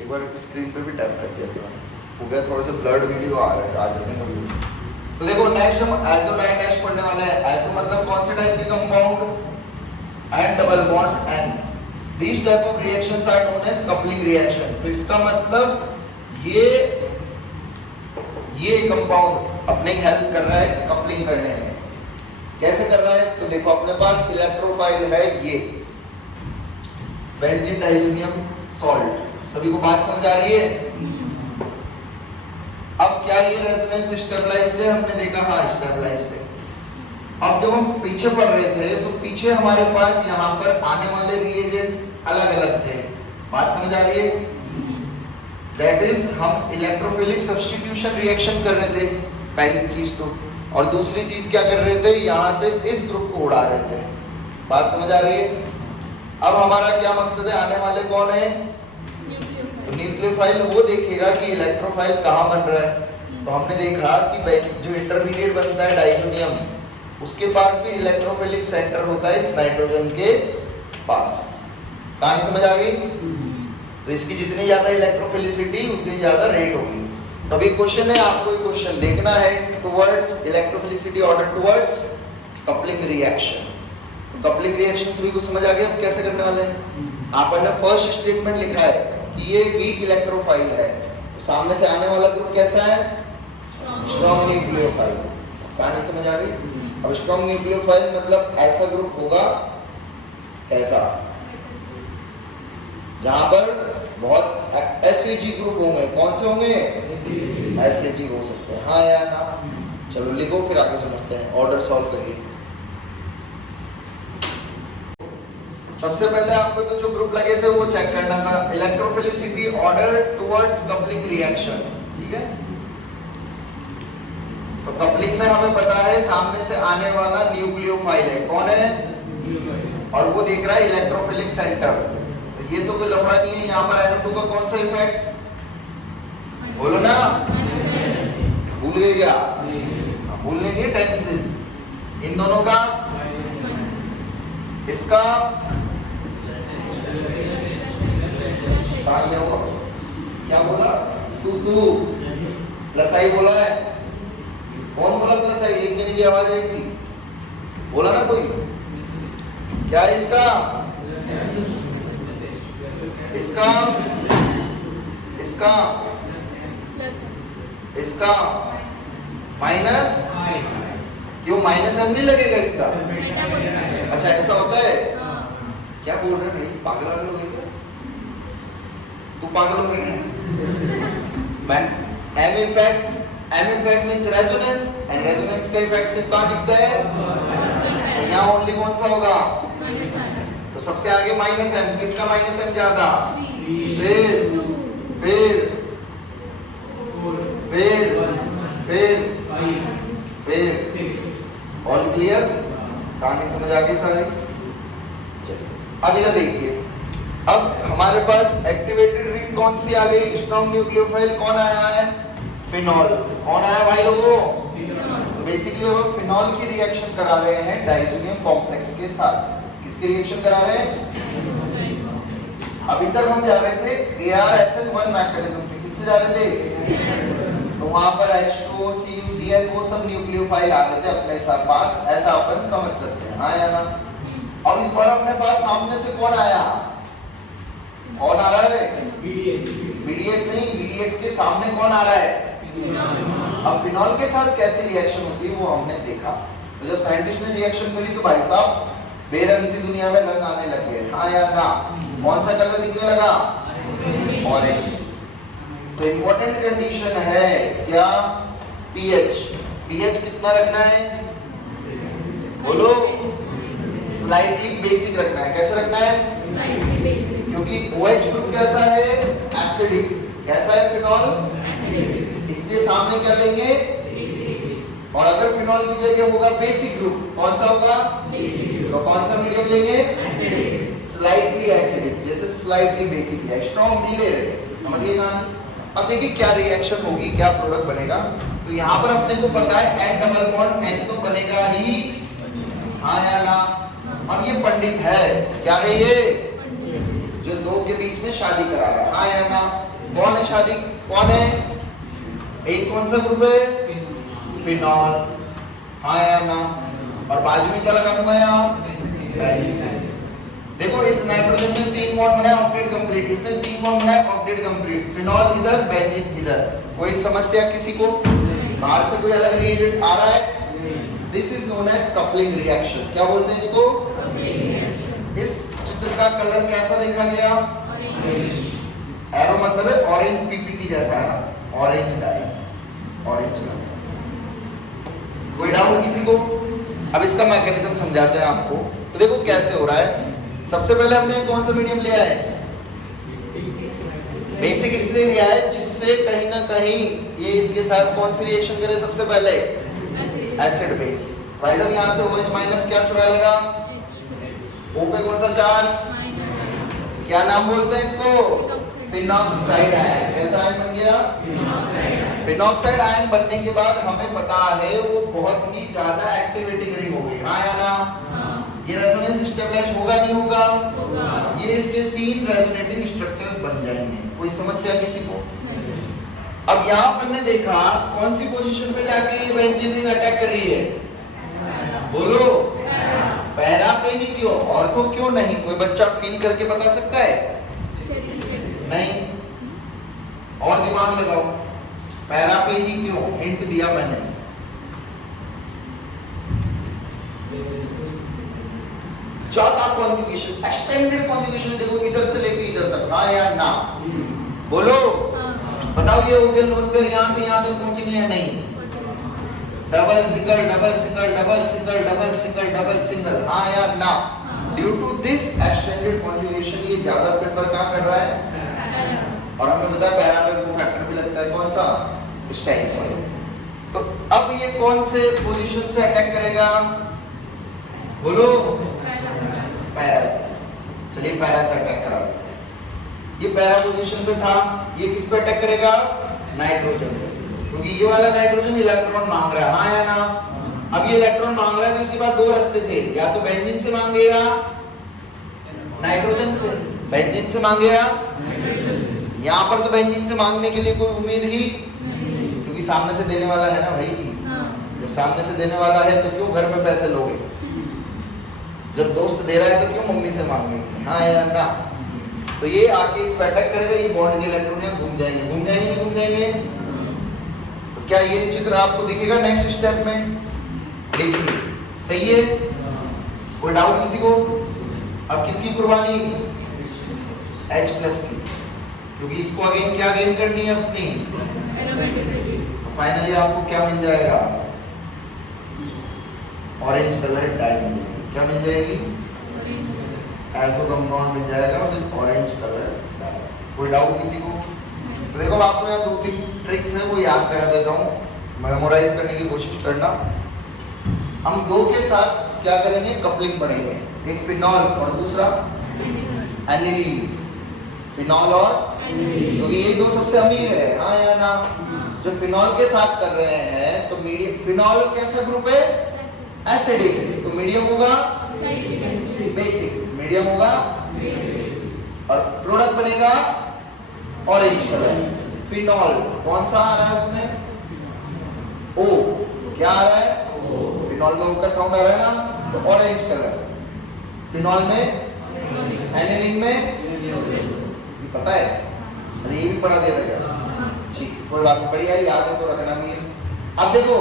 एक बार स्क्रीन पे भी टैप कर दिया था, हो गया थोड़ा सा ब्लर्ड वीडियो आ रहा है आज अपने। तो देखो नेक्स्ट हम आइसो नया टेस्ट पढ़ने वाले हैं। आइसो मतलब कौन से टाइप के compound, and double bond and this type of reactions are known as coupling reaction. तो इसका मतलब ये कंपाउंड अपने की हेल्प कर रहा है कपलिंग करने में। कैसे कर रहा है? तो देखो अपने पास इलेक्ट्रोफाइल है ये बेंजीन डाइज़ोनियम सॉल्ट, सभी को बात समझ आ रही है? अब क्या ये रेजोनेंस स्टेबलाइज्ड है? हमने देखा हाँ स्टेबलाइज्ड है। अब जब हम पीछे पढ़ रहे थे तो पीछे हमारे पास यहाँ पर आने वाले रिएजेंट अलग अलग थे, बात समझ आ रही है? दैट इज हम इलेक्ट्रोफिलिक सब्स्टिट्यूशन रिएक्शन कर रहे थे पहली चीज तो, और दूसरी चीज क्या कर रहे थे, यहाँ से इस ग्रुप को उड़ा रहे थे, बात समझ आ रही है? अब हमारा क्या मकसद है, आने वाले कौन है? न्यूक्लियोफाइल। वो देखेगा कि इलेक्ट्रोफाइल कहाँ बन रहा है। तो हमने देखा कि जो इंटरमीडिएट बनता है डाइज़ोनियम, उसके पास भी इलेक्ट्रोफिलिक सेंटर होता है इस नाइट्रोजन के पास। कहानी समझ आ गई? तो इसकी जितनी ज्यादा इलेक्ट्रोफिलिसिटी उतनी ज्यादा रेट होगी। तभी क्वेश्चन है, आपको ये क्वेश्चन देखना है towards electrophilicity order towards coupling reaction. तो कपलिंग रिएक्शन सभी को समझ आ गया अब कैसे करने वाले हैं? आपने फर्स्ट स्टेटमेंट लिखा है कि ये वीक इलेक्ट्रोफाइल है, तो सामने से आने वाला ग्रुप कैसा है? Strong nucleophile. कहानी समझ आ गई? अब स्ट्रॉन्ग न्यूक्लियोफाइल मतलब ऐसा ग्रुप होगा, कैसा? जहां पर बहुत एसएजी ग्रुप होंगे। कौन से होंगे? एसएजी हो सकते हैं, हाँ या ना? चलो लिखो फिर आगे समझते हैं, ऑर्डर सॉल्व करिए। सबसे पहले आपको तो जो ग्रुप लगे थे वो चेक करना था, electrophilicity order towards coupling reaction, ठीक है? तो कपलिंग में हमें पता है सामने से आने वाला न्यूक्लियोफाइल है, कौन है? और वो देख रहा है इलेक्ट्रोफिलिक सेंटर। तो ये तो कोई लफड़ा नहीं है। यहाँ पर NO2 का कौन सा इफेक्ट, बोलो ना, भूल गए क्या? भूलने की टेंसेस। इन दोनों का, इसका क्या बोला? टू प्लस आई बोला है। कौन बोला प्लस आई? एक जने की आवाज आएगी, बोला ना कोई? क्या इसका इसका इसका इसका माइनस, क्यों माइनस एम नहीं लगेगा इसका? अच्छा ऐसा होता है? क्या बोल रहे भाई, पागल वागल हो गए क्या? तू पागल हो गया? M effect means resonance, and resonance का इफेक्ट सिर्फ कहां दिखता है? तो यहाँ ओनली कौन सा होगा? तो सबसे आगे माइनस एम, किसका माइनस एम ज्यादा? फिर ऑल क्लियर? कहानी समझ आ गई सारी? अब इधर देखिए, अब हमारे पास एक्टिवेटेड रिंग कौन सी आ गई? स्ट्रॉन्ग न्यूक्लियोफाइल कौन आया है? फिनॉल। कौन आया भाई लोगों? तो बेसिकली हम फिनॉल की रिएक्शन करा रहे हैं डाइज़ोनियम कॉम्प्लेक्स के साथ। किसकी रिएक्शन करा रहे हैं? अभी तक हम जा रहे थे ARSN1 मैकेनिज्म से। किससे जा रहे थे? तो वहां पर H2O, CuCl वो सब न्यूक्लियोफाइल आ रहे थे अपने साथ पास, ऐसा अपन समझ सकते हैं, हाँ या ना? अब इस बार अपने पास सामने से कौन आया? कौन आ रहा है? BDS नहीं, BDS के सामने कौन आ रहा है? अब फिनॉल के साथ कैसे रिएक्शन होती है वो हमने देखा। तो जब साइंटिस्ट ने रिएक्शन करी तो भाई साहब बेरंग सी दुनिया में रंग आने लग गए, हाँ या ना? कौन सा कलर दिखने लगा? ऑरेंज। तो इंपॉर्टेंट कंडीशन है क्या? पीएच कितना रखना है? बोलो, स्लाइटली बेसिक रखना है। कैसे रखना है? स्लाइटली बेसिक, क्योंकि OH ग्रुप कैसा है? एसिडिक। कैसा है फिनॉल? एसिडिक। इसलिए सामने क्या लेंगे? और अगर फिनॉल की जगह होगा बेसिक ग्रुप, कौन सा होगा? बेसिक। तो कौन सा मीडियम लेंगे? एसिडिक। स्लाइटली एसिडिक, जैसे स्लाइटली बेसिक है, स्ट्रॉन्ग नहीं ले रहे, समझिए ना? अब देखिए क्या रिएक्शन होगी, क्या प्रोडक्ट बनेगा। तो यहाँ पर अपने को पता है N डबल बॉन्ड N तो बनेगा ही, हाँ या ना? अब ये पंडित है, क्या है ये? जो दो के बीच में शादी करा रहा है, हाँ या ना? कौन है शादी, कौन है, एक कौन सा ग्रुप है, फिनॉल, हाँ या ना, और बाजू में क्या लगा दूंगा यहाँ, बेंजीन। देखो इस नाइट्रोजन में 3 बॉन्ड बनाए, ऑक्टेट कंप्लीट, इसने 3 बॉन्ड बनाए, ऑक्टेट कंप्लीट, फिनॉल इधर, बेंजीन इधर। कोई समस्या किसी को, बाहर से कोई अलग रिएजेंट आ रहा है, this is known as coupling reaction. क्या बोलते हैं इसको, इस चित्र का कलर कैसा देखा गया, एरो मतलब है ऑरेंज, पीपीटी जैसा है, ऑरेंज डाई, ऑरेंज कलर। कोई डाउट किसी को? अब इसका मैकेनिज्म समझाते हैं आपको। तो देखो कैसे हो रहा है। सबसे पहले हमने कौन सा मीडियम लिया है, बेसिक इसलिए लिया है जिससे कहीं ना कहीं ये इसके साथ कौन सी रिएक्शन करे, सबसे पहले एसिड बेस। भाई साहब यहाँ से OH माइनस क्या चुरा लेगा, O पे कौन सा चार्ज, क्या नाम बोलते हैं इसको, फिनॉक्साइड आयन। कैसा आयन बन गया, फिनॉक्साइड आयन बनने के बाद हमें पता है वो बहुत ही ज्यादा एक्टिवेटिंग रिंग हो गई, हाँ या ना, ये रेजोनेंस स्टेबलाइज होगा नहीं होगा, ये इसके 3 रेजोनेटिंग स्ट्रक्चर्स बन जाएंगे। कोई समस्या किसी को? अब यहाँ पर ने देखा कौन सी पोजीशन पे जाके ये बेंजीन रिंग अटैक कर रही है, बोलो, पैरा पे ही क्यों, ऑर्थो क्यों नहीं? कोई बच्चा फील करके बता सकता है? नहीं, और दिमाग लगाओ, पैरा पे ही क्यों, हिंट दिया मैंने। चौथा कॉन्जुगेशन, एक्सटेंडेड कॉन्जुगेशन। देखो इधर से लेके इधर तक, हाँ या ना, बोलो, बताओ ये हो गया लोन पे, यहाँ से यहाँ तक पहुंचेंगे या नहीं? Double single, double single, double single, double single, double single, हाँ या ना? Due to this extended conjugation ये ज्यादा प्रेफर क्या कर रहा है, और हमें पता है पैरामेल को फैक्टर भी लगता है, कौन सा, स्टाइल। तो अब ये कौन से पोजीशन से अटैक करेगा, बोलो, पैरा से। चलिए पैरा से अटैक करा, ये पैरा पोजीशन पे था, ये किस पे अटैक करेगा, नाइट्रोजन पे, क्योंकि ये वाला नाइट्रोजन इलेक्ट्रॉन मांग रहा है, हाँ या ना? अब ये इलेक्ट्रॉन मांग रहा है तो इसके पास 2 रास्ते थे, या तो बेंजीन से मांगेगा, नाइट्रोजन से, बेंजीन से मांगेगा, यहाँ पर तो बेंजीन से मांगने के लिए कोई उम्मीद ही, क्योंकि सामने से देने वाला है ना भाई, जब सामने से देने वाला है तो क्यों घर में पैसे लोगे, जब दोस्त दे रहा है तो क्यों मम्मी से मांगेंगे, हाँ या ना? तो ये आके इस पे अटैक करेगा, ये बॉन्ड के इलेक्ट्रॉन यहाँ घूम जाएंगे, घूम जाएंगे, घूम जाएंगे। तो क्या ये चित्र आपको दिखेगा नेक्स्ट स्टेप में? देखिए सही है, कोई डाउट किसी को? अब किसकी कुर्बानी, H+ की, क्योंकि इसको अगेन क्या गेन करनी है अपनी, फाइनली आपको क्या मिल जाएगा, ऑरेंज कलर डाई, क्या मिल जाएगी, ऐसो कंपाउंड मिल जाएगा विद ऑरेंज कलर डाई। कोई डाउट किसी को? तो देखो आपको यहाँ 2-3 ट्रिक्स है वो याद करा देता हूँ, मेमोराइज करने की कोशिश करना। हम 2 के साथ क्या करेंगे, कपलिंग बढ़ेंगे, एक फिनॉल और दूसरा एनिलीन, फिनॉल और क्योंकि ये 2 सबसे अमीर है, हाँ या ना? जो फिनॉल के साथ कर रहे हैं तो मीडियम, फिनॉल कैसा ग्रुप है, एसिडिक, तो मीडियम होगा बेसिक, मीडियम होगा, और प्रोडक्ट बनेगा ऑरेंज कलर। फिनॉल कौन सा आ रहा है उसमें, O, क्या आ रहा है, फिनॉल में O का साउंड आ रहा है ना, तो ऑरेंज कलर। फिनॉल में, एनिलीन में, पता है, अरे ये भी पढ़ा दिया था क्या, ठीक, कोई बात नहीं, बढ़िया याद है तो रखना भी। अब देखो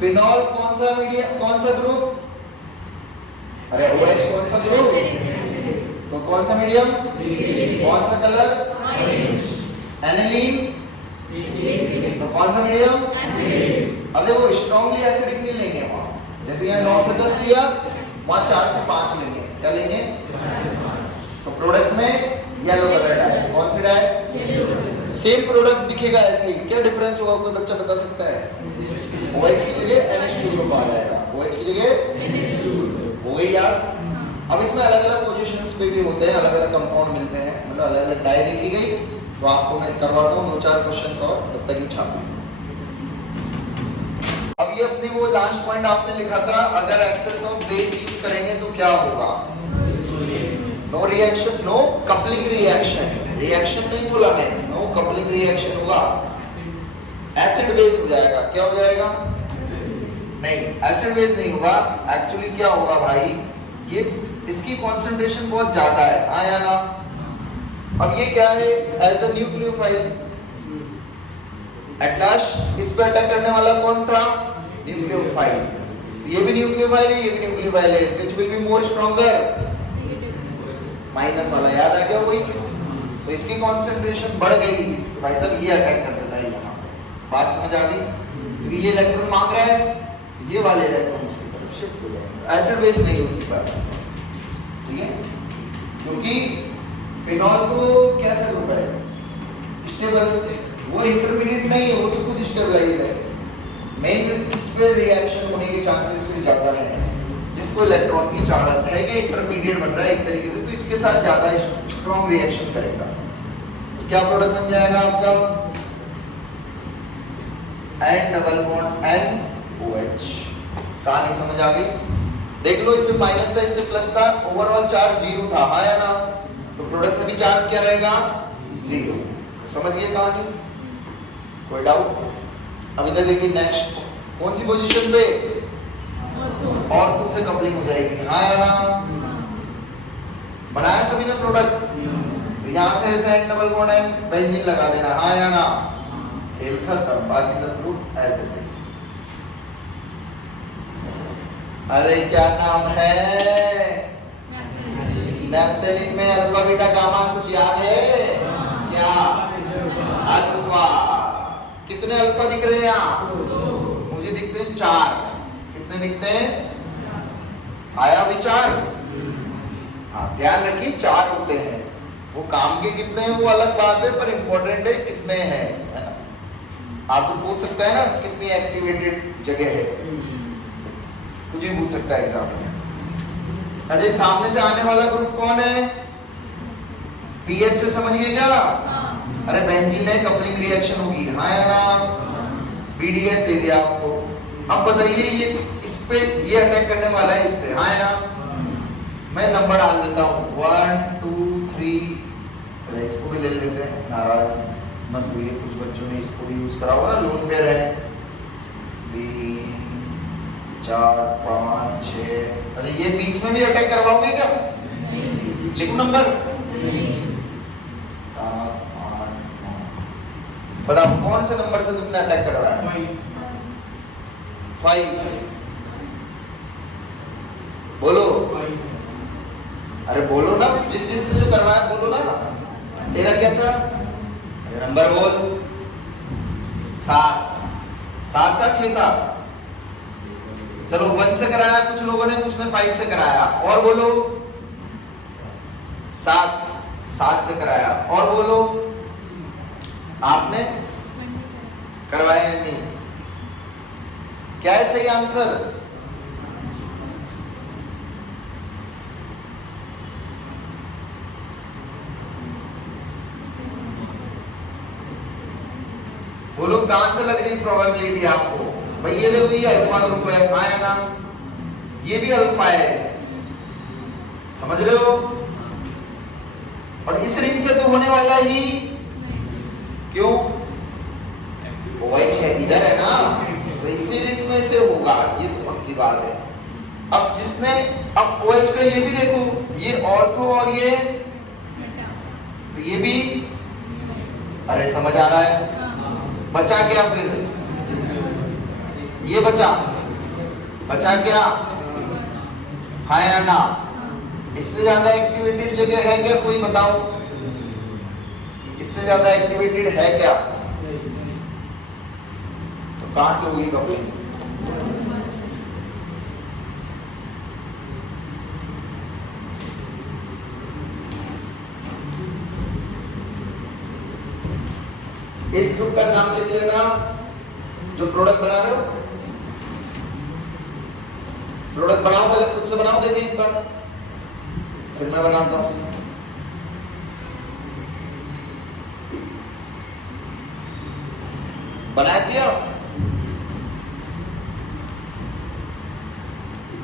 फिनॉल कौन सा मीडियम, कौन सा ग्रुप, अरे OH कौन सा ग्रुप, तो कौन सा मीडियम, कौन सा कलर, एनिलीन, तो कौन सा मीडियम, अब देखो स्ट्रॉन्गली एसिडिक नहीं लेंगे वहाँ, जैसे यहाँ 9 से 10 लिया, वहाँ 4 से 5 लेंगे, क्या लेंगे, तो प्रोडक्ट में येलो कलर डाई, कौन सी डाई, सेम प्रोडक्ट दिखेगा ऐसे ही, क्या डिफरेंस होगा कोई बच्चा बता सकता है? OH की जगह NH2 ग्रुप आ जाएगा, OH की जगह NH2 हो गई यार। अब इसमें अलग अलग पोजीशंस पे भी होते हैं, अलग अलग कंपाउंड मिलते हैं, मतलब अलग अलग डाई देखी गई, तो आपको मैं करवाता हूँ 2-4 क्वेश्चंस और तब तक ही छापी। अब ये अपनी वो लास्ट पॉइंट आपने लिखा था, अगर एक्सेस ऑफ बेस यूज करेंगे तो क्या होगा, no reaction, no coupling reaction, reaction नहीं बोला मैं, नो कपलिंग रिएक्शन होगा, एसिड बेस हो जाएगा। क्या हो जाएगा? नहीं, एसिड बेस नहीं होगा। एक्चुअली क्या होगा भाई, ये इसकी कंसंट्रेशन बहुत ज्यादा है, हाँ या ना? अब ये क्या है, as a nucleophile at last इस पे अटैक करने वाला कौन था? न्यूक्लियोफाइल। ये भी न्यूक्लियोफाइल है, ये भी न्यूक्लियोफाइल है, which will be more stronger? Minus वाला, याद आ गया वही। तो इसकी कंसंट्रेशन बढ़ गई तो भाई साहब ये अटैक कर देता है यहाँ पे। बात समझ आ गई? क्योंकि ये इलेक्ट्रॉन मांग रहा है, ये वाले इलेक्ट्रॉन इसकी तरफ शिफ्ट हो जाएगा। एसिड बेस नहीं होती बात, ठीक है? क्योंकि फिनॉल तो कैसे ग्रुप है? स्टेबल। वो इंटरमीडिएट नहीं है, वो तो खुद स्टेबलाइज है। मेन इस पे रिएक्शन होने के चांसेस भी ज्यादा है। जिसको इलेक्ट्रॉन की चाहत है कि इंटरमीडिएट बन रहा है एक तरीके से, तो इसके साथ ज्यादा स्ट्रॉन्ग रिएक्शन करेगा। तो क्या प्रोडक्ट बन जाएगा आपका? N double bond NOH। कहानी समझ आ गई? देख लो, इसमें माइनस था, इसमें प्लस था, ओवरऑल चार्ज 0 था, हाँ या ना? तो प्रोडक्ट में भी चार्ज क्या रहेगा? 0। समझ गए कहानी? कोई डाउट? अब इधर देखिए, नेक्स्ट कौन सी पोजीशन पे? ऑर्थो से कपलिंग हो जाएगी, हाँ या ना? बनाया सभी ने प्रोडक्ट, यहाँ से ऐसे N double bond N benzene लगा देना, हाँ या ना? खेल खत्म, बाकी सब लोग एज इट इज। अरे क्या नाम है? नैप्थेलिन में अल्फा बीटा गामा कुछ याद है क्या? अल्फा। कितने अल्फा दिख रहे हैं यहाँ? मुझे दिखते हैं 4। कितने दिखते हैं? आया विचार? हाँ, ध्यान रखिए 4 होते हैं। वो काम के कितने हैं वो अलग बात है, पर इंपॉर्टेंट है कितने हैं, है ना? आपसे पूछ सकता है ना कितनी एक्टिवेटेड जगह है, कुछ भी पूछ सकता है एग्जाम में। अजय, सामने से आने वाला ग्रुप कौन है? पीएच से समझ गए क्या? अरे बेंजीन है, कपलिंग रिएक्शन होगी, हाँ या ना? बीडीएस दे दिया आपको। अब बताइए, ये इस पे ये अटैक करने वाला है इस पे, हाँ या ना? मैं नंबर डाल देता हूँ 1 2 3। इसको भी ले लेते हैं, नाराज मत हुई, कुछ बच्चों ने इसको भी यूज करा होगा ना, लोन पे रहे 3 4 5 6। अरे ये बीच में भी अटैक करवाओगे क्या? लिखो नंबर 7 8 9। बताओ कौन से नंबर से तुमने अटैक करवाया? 5। बोलो, अरे बोलो ना, जिस जिस ने जो करवाया बोलो ना। तेरा क्या था? अरे नंबर बोल। 7 था 6 था? चलो 1 से कराया कुछ लोगों ने, कुछ ने 5 से कराया। और बोलो 7 से कराया। और बोलो, आपने करवाया नहीं? क्या है सही आंसर? बोलो कहां से लग रही प्रोबेबिलिटी आपको? भाई ये देखो, ये अल्फा ग्रुप है, हाँ या ना? ये भी अल्फा है, समझ रहे हो? और इस रिंग से तो होने वाला ही क्यों? OH है, इधर है ना, तो इसी रिंग में से होगा, ये तो पक्की बात है। अब जिसने, अब OH का ये भी देखो, ये ऑर्थो और ये, तो ये भी, अरे समझ आ रहा है? बचा क्या फिर? ये बचा क्या? हाँ या ना? इससे ज्यादा एक्टिवेटेड जगह है क्या? कोई बताओ, इससे ज्यादा एक्टिवेटेड है क्या? तो कहां से होगी कपलिंग? इस ग्रुप का नाम लिख लेना जो प्रोडक्ट बना रहे हो। प्रोडक्ट बनाओ, पहले खुद से बनाओ, देखिए एक बार, फिर मैं बनाता हूं। बना दिया?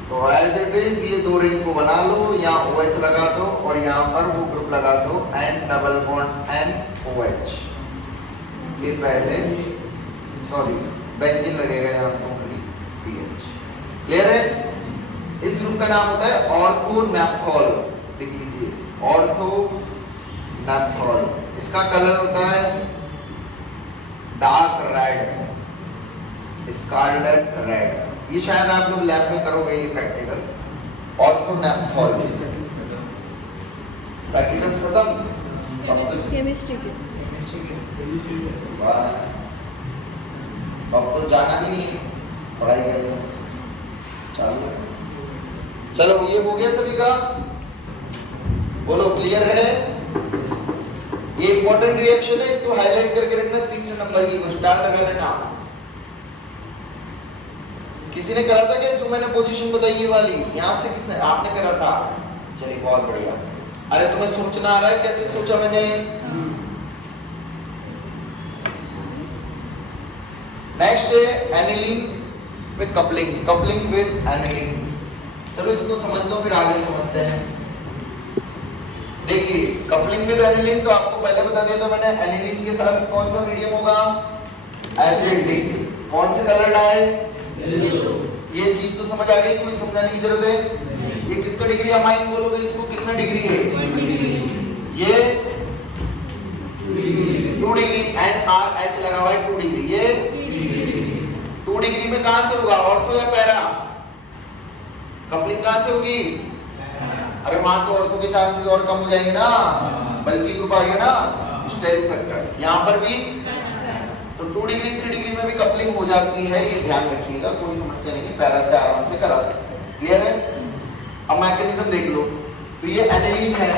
तो एज इट इज ये 2 रिंग को बना लो, यहाँ OH लगा दो और यहाँ पर वो ग्रुप लगा दो N डबल बॉन्ड NOH। फिर पहले सॉरी बेंजीन लगेगा यहाँ पीएच। क्लियर है? इस ग्रुप का नाम होता है ऑर्थोनैप्थॉल। लिख लीजिए ऑर्थोनैप्थॉल। इसका कलर होता है डार्क रेड, स्कारलेट रेड। ये शायद आप लोग लैब में करोगे ये प्रैक्टिकल। ऑर्थोनैप्थॉल प्रैक्टिकल्स खत्म। केमिस्ट्री के अब तो जाना भी नहीं, पढ़ाई करना चालू। चलो ये हो गया सभी का, बोलो क्लियर है? ये इंपॉर्टेंट रिएक्शन है, इसको हाईलाइट करके रखना। तीसरे नंबर की कुछ डाल लगा लेना। किसी ने करा था क्या जो मैंने पोजीशन बताई ये वाली? यहां से किसने? आपने करा था। चलिए बहुत बढ़िया। अरे तुम्हें सोचना आ रहा है कैसे सोचा मैंने? नेक्स्ट है aniline with coupling, coupling with aniline. चलो इसको समझ लो फिर आगे समझते हैं। देखिए कपलिंग विद एनिलीन तो आपको पहले बता दिया था मैंने। एनिलीन के साथ कौन सा मीडियम होगा? एसिडिक। कौन से कलर डाले? ये चीज तो समझ आ गई, कोई समझाने की जरूरत है? ये कितना डिग्री अमाइन बोलोगे इसको? कितना डिग्री है ये? 2 डिग्री। NRH लगा हुआ है 2 डिग्री। ये 2 डिग्री में कहां से होगा? ऑर्थो या पैरा? कपलिंग कहां से होगी? अरे वहां तो ऑर्थो के चांसेस और कम हो जाएंगे ना, बल्कि ग्रुप आ गया ना, स्टेरिक फैक्टर। यहां पर भी तो 2 डिग्री 3 डिग्री में भी कपलिंग हो जाती है, ये ध्यान रखिएगा। कोई समस्या नहीं, पैरा से आराम से करा सकते हैं। क्लियर है? अब मैकेनिज्म देख लो। तो ये एनिलीन है।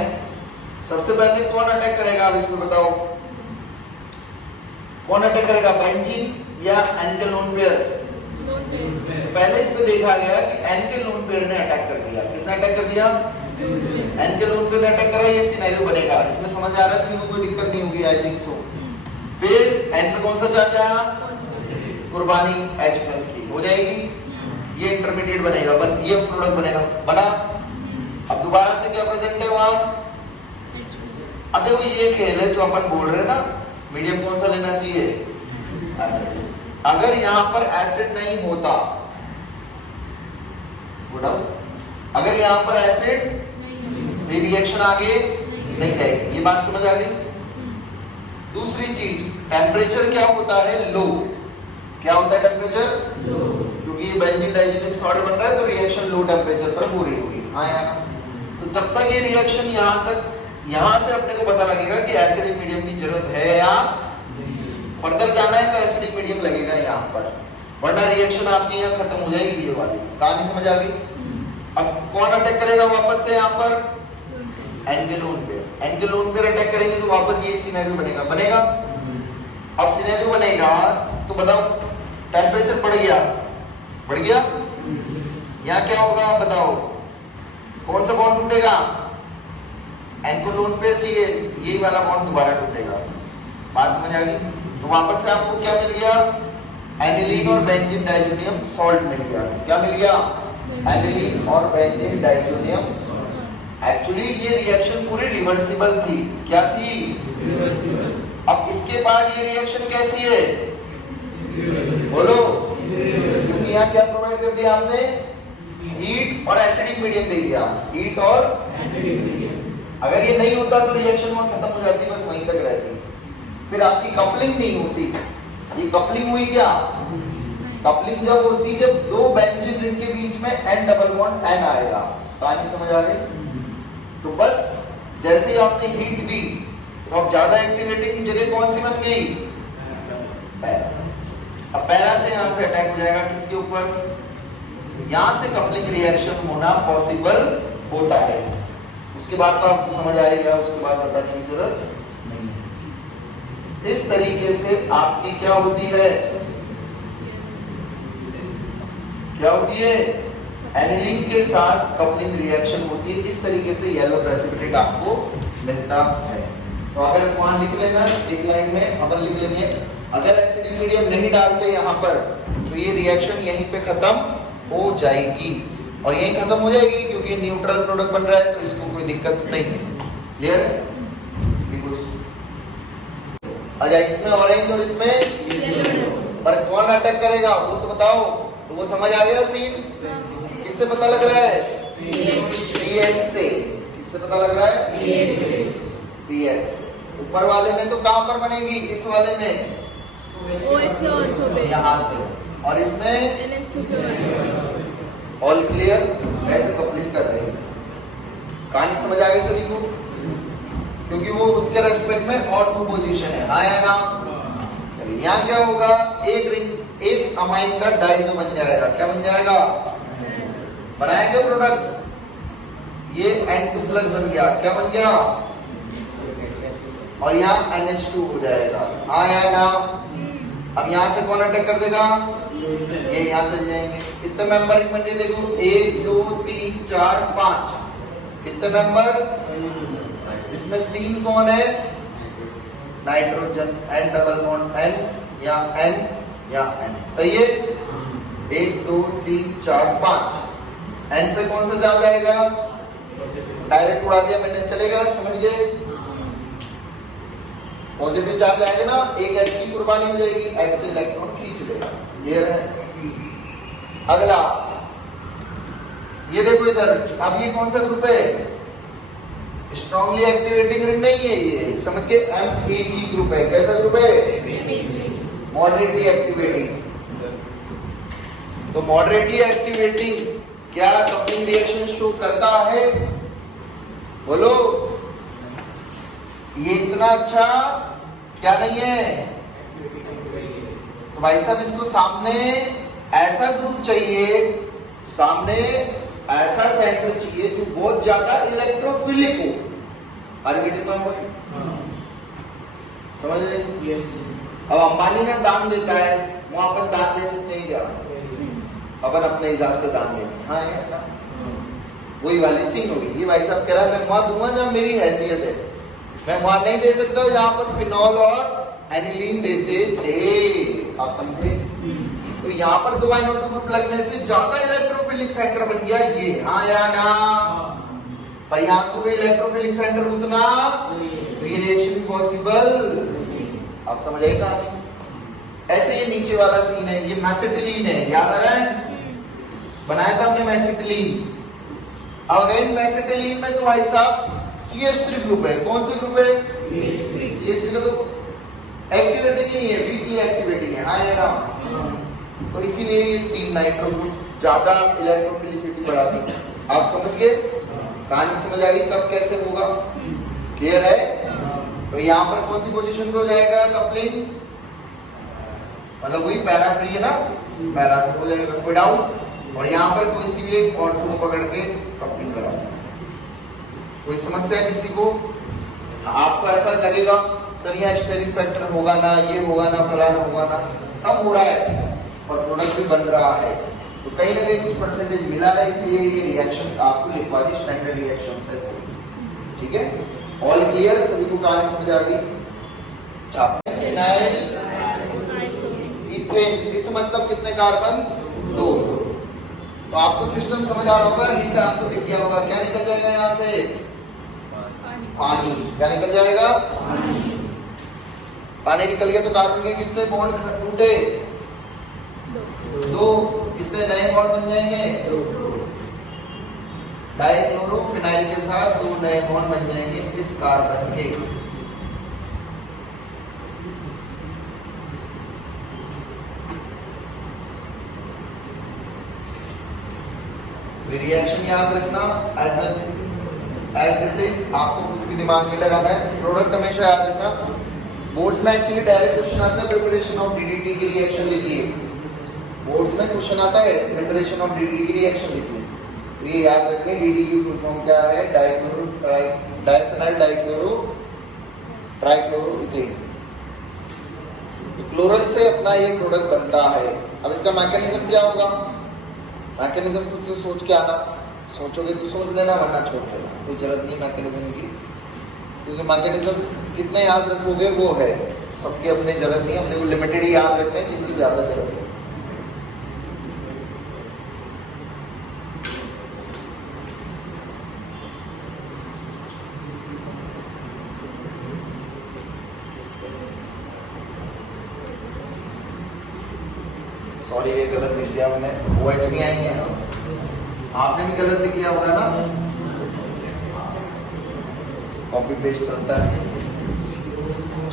सबसे पहले कौन अटैक करेगा अब इसमें बताओ? कौन अटैक करेगा? बेंजीन या एन के लोन पेयर? पहले इसमें देखा गया कि एन के लोन पेयर ने अटैक कर दिया। किसने अटैक कर दिया? एन के लोन पेयर ने अटैक करा। ये सिनेरियो बनेगा। इसमें समझ आ रहा है सभी को? कोई दिक्कत नहीं होगी आई थिंक सो। फिर एन पे कौन सा चार्ज आया? कुर्बानी H+ की हो जाएगी। ये इंटरमीडिएट बनेगा, ये प्रोडक्ट बनेगा, बना। अब दोबारा से क्या प्रेजेंट है वहां? अब देखो ये खेल है जो अपन बोल रहे हैं ना, मीडियम कौन सा लेना चाहिए? एसिड। अगर यहां पर एसिड नहीं होता, अगर यहां पर एसिड नहीं, रिएक्शन आगे नहीं जाएगी। ये बात समझ आ गई? दूसरी चीज, टेम्परेचर क्या होता है? लो। क्या होता है टेम्परेचर? लो। क्योंकि ये बेंजीन डाइजीनियम सॉल्ट बन रहा है तो रिएक्शन लो टेम्परेचर पर हो रही होगी। हाँ यार, तो जब तक ये रिएक्शन यहां से अपने को पता लगेगा कि एसिडिक मीडियम की जरूरत है या फर्दर जाना है तो एसिडिक मीडियम लगेगा यहाँ पर, वरना रिएक्शन आपकी यहाँ खत्म हो जाएगी। ये वाली कहानी समझ आ गई? अब कौन अटैक करेगा वापस से यहाँ पर? एन के लोन पे। एन के लोन पे अटैक करेंगे तो वापस ये सिनेरियो बनेगा। अब सिनेरियो बनेगा तो बताओ, टेम्परेचर बढ़ गया, यहाँ क्या होगा बताओ? कौन सा बॉन्ड टूटेगा? एन को लोन पेयर चाहिए, यही वाला बॉन्ड दोबारा टूटेगा। बात समझ आ गई? तो वापस से आपको क्या मिल गया? एनिलीन और बेंजीन डाइजोनियम सॉल्ट मिल गया। क्या मिल गया? एनिलीन और बेंजीन डाइजोनियम। एक्चुअली ये रिएक्शन पूरी रिवर्सिबल थी। क्या थी? रिवर्सिबल। अब इसके बाद ये रिएक्शन कैसी है? बोलो। क्योंकि यहाँ क्या प्रोवाइड कर दिया हमने? हीट और एसिडिक मीडियम दे दिया। हीट और एसिडिक मीडियम। अगर ये नहीं होता तो रिएक्शन वहां खत्म हो जाती, बस वहीं तक रहती। फिर आपकी कपलिंग नहीं होती। ये कपलिंग हुई क्या? कपलिंग जब होती जब दो बेंजीन रिंग के बीच में N डबल बॉन्ड N आएगा। कहानी समझ आ गई? तो बस जैसे ही आपने हीट दी तो अब ज्यादा एक्टिवेटिंग जगह कौन सी बन गई? पैरा। अब पैरा से यहाँ से अटैक हो जाएगा किसके ऊपर? यहाँ से कपलिंग रिएक्शन होना पॉसिबल होता है। उसके बाद तो आपको समझ आएगा, उसके बाद बताने की जरूरत नहीं। इस तरीके से आपकी क्या होती है? एनिलीन के साथ कपलिंग रिएक्शन होती है। इस तरीके से येलो प्रेसिपिटेट आपको मिलता है। तो अगर वहां लिख लेना एक लाइन में, अपन लिख लेंगे अगर एसिडिक मीडियम नहीं डालते यहाँ पर तो ये रिएक्शन यहीं पे खत्म हो जाएगी। और यहीं खत्म हो जाएगी क्योंकि न्यूट्रल प्रोडक्ट बन रहा है तो इसको कोई दिक्कत नहीं है। क्लियर है? अच्छा इसमें ऑरेंज और इसमें पर कौन अटैक करेगा वो तो बताओ। तो वो समझ आ गया सीन। किससे पता लग रहा है? पीएच से। किससे पता लग रहा है? पीएच से। ऊपर वाले में तो कहां पर बनेगी? इस वाले में यहाँ से, और इसमें ऑल क्लियर। ऐसे कपलिंग कर रहे हैं। कहानी समझ आ गई सभी को? क्योंकि वो उसके रेस्पेक्ट में ऑर्थो पोजीशन है। हाँ या ना? चलिए यहाँ क्या होगा? एक रिंग, एक अमाइन का डाइजो बन जाएगा। क्या बन जाएगा? बनाया क्या प्रोडक्ट? ये N2+ बन गया। क्या बन गया? और यहाँ NH2 हो जाएगा। हाँ या ना? अब यहाँ से कौन अटैक कर देगा? ये यहाँ चल जाएंगे। कितने मेंबर बन रहे देखो? 1 2 3 4 5। कितने मेंबर? इसमें 3 कौन है? Nitrogen N double bond N या N या N। सही है? 1 2 3 4 5। N पे कौन सा चार्ज आएगा? डायरेक्ट उड़ा दिया मैंने, चलेगा? समझ गए? पॉजिटिव चार्ज आएगा ना, एक H की कुर्बानी हो जाएगी, H से इलेक्ट्रॉन खींच लेगा। ये है। अगला ये देखो इधर। अब ये कौन सा ग्रुप है? स्ट्रॉन्गली एक्टिवेटिंग रिंग नहीं है ये, समझ के MAG ग्रुप है। कैसा ग्रुप है? Moderately activating. तो मॉडरेटली एक्टिवेटिंग क्या कपलिंग रिएक्शन शो करता है? बोलो। ये इतना अच्छा क्या नहीं है? तो भाई साहब इसको सामने ऐसा ग्रुप चाहिए, सामने ऐसा सेंटर चाहिए जो बहुत ज्यादा इलेक्ट्रोफिलिक हो। समझ रहे? अब अंबानी का दान देता है, वहां पर दान दे सकते हैं क्या? अपन अपने हिसाब से दान देंगे। हाँ यार, वही वाली सीन होगी। ये भाई साहब कह रहा है मैं वहां दूंगा जहां मेरी हैसियत है, मैं वहां नहीं दे सकता जहां पर फिनॉल और एनिलीन देते थे। आप समझे? तो यहाँ पर दो आयनों ग्रुप लगने से ज्यादा इलेक्ट्रोफिलिक सेंटर बन गया ये। हाँ या ना? पर यहाँ तो इलेक्ट्रोफिलिक सेंटर उतना रिएक्शन पॉसिबल। आप समझ आए कहानी? ऐसे ये नीचे वाला सीन है, ये मैसेटिलीन है। याद आ रहा है? बनाया था हमने मैसेटिलीन। अगेन मैसेटिलीन में तो भाई साहब CH3 ग्रुप है। कौन सा ग्रुप है? CH3 का तो एक्टिवेटिंग ही नहीं है, वीकली एक्टिवेटिंग है। हाँ या ना? तो इसीलिए 3 नाइट्रो ग्रुप ज्यादा इलेक्ट्रोफिलिसिटी बढ़ाती है। आप समझ गए? कहानी समझ आ गई कब कैसे होगा? क्लियर है? तो यहाँ पर कौन सी पोजीशन पे हो जाएगा कपलिंग? मतलब वही पैरा फ्री है ना, पैरा से हो जाएगा, कोई डाउट? और यहाँ पर कोई सी भी एक ऑर्थो को पकड़ के कपलिंग कराओ। कोई समस्या है किसी को? आपको ऐसा लगेगा सर यहाँ स्टेरिक फैक्टर होगा ना, ये होगा ना, फलाना होगा ना, सब हो रहा है और प्रोडक्ट भी बन रहा है, तो कहीं ना कहीं कुछ परसेंटेज मिला है, इसलिए ये रिएक्शंस आपको लिखवा दी, स्टैंडर्ड रिएक्शंस है। ठीक है? All clear? सभी को कहानी समझ आ गई? Phenyl ethane. इथ मतलब कितने कार्बन? 2। तो आपको सिस्टम समझ आ रहा होगा, हिंट आपको दिख गया होगा। क्या निकल जाएगा यहाँ से? पानी। क्या निकल जाएगा? पानी निकल गया तो कार्बन के कितने बॉन्ड टूटे? 2। कितने नए बॉन्ड बन जाएंगे? 2। डाइक्लोरोफिनाइल के साथ 2 नए बॉन्ड बन जाएंगे इस कार्बन के। रिएक्शन याद रखना एज इट इज, आपको कुछ भी दिमाग में लगाना है। प्रोडक्ट हमेशा याद रखना। बोर्ड्स में एक्चुअली डायरेक्ट क्वेश्चन आता है प्रिपरेशन ऑफ डीडीटी की रिएक्शन लिखिए। बोर्ड्स में क्वेश्चन आता है प्रिपरेशन ऑफ डीडीटी की रिएक्शन लिखिए। तो ये याद रखें डीडीटी की फुल फॉर्म क्या है? Diphenyl dichloro ट्राइक्लोरोइथेन। क्लोरल से अपना ये प्रोडक्ट बनता है। अब इसका मैकेनिज्म क्या होगा? मैकेनिज्म खुद से सोच के आना, सोचोगे तो सोच लेना वरना छोड़ देना, कोई जरूरत नहीं मैकेनिज्म की, क्योंकि मैकेनिज्म कितने याद रखोगे वो है, सबके अपने जरूरत नहीं है, अपने को लिमिटेड ही याद रखते हैं जिनकी ज्यादा जरूरत है। सॉरी ये गलत लिख दिया मैंने, OH नहीं आई है, आपने भी गलत लिख दिया होगा ना, कॉपी पेस्ट चलता है।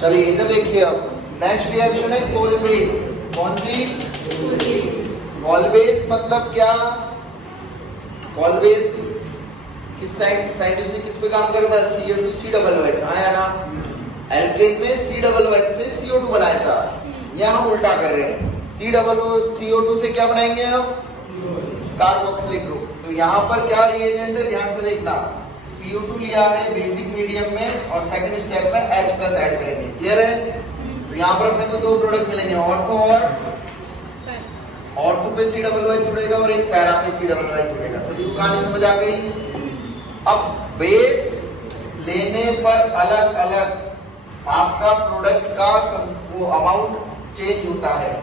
चलिए इधर देखिए, अब नेक्स्ट रिएक्शन है कोल बेस। कौन सी? कोल बेस मतलब क्या? कोल बेस किस साइंटिस्ट ने किस पे काम करता है? CO2COOH, हाँ या ना? एल्केन में COOH से CO2 बनाया था, यहाँ हम उल्टा कर रहे हैं, CO2 से क्या बनाएंगे हम? Carboxylic group. तो यहाँ पर क्या रिएजेंट है, ध्यान से देखना, CO2 लिया है बेसिक मीडियम में और सेकंड स्टेप में H+ ऐड करेंगे, क्लियर है? तो यहाँ पर अपने को दो प्रोडक्ट मिलेंगे, ऑर्थो और ऑर्थो पे COOH जुड़ेगा और एक पैरा पे COOH जुड़ेगा। सभी को कहानी समझ आ गई? अब बेस लेने पर अलग अलग आपका प्रोडक्ट का वो अमाउंट चेंज होता है।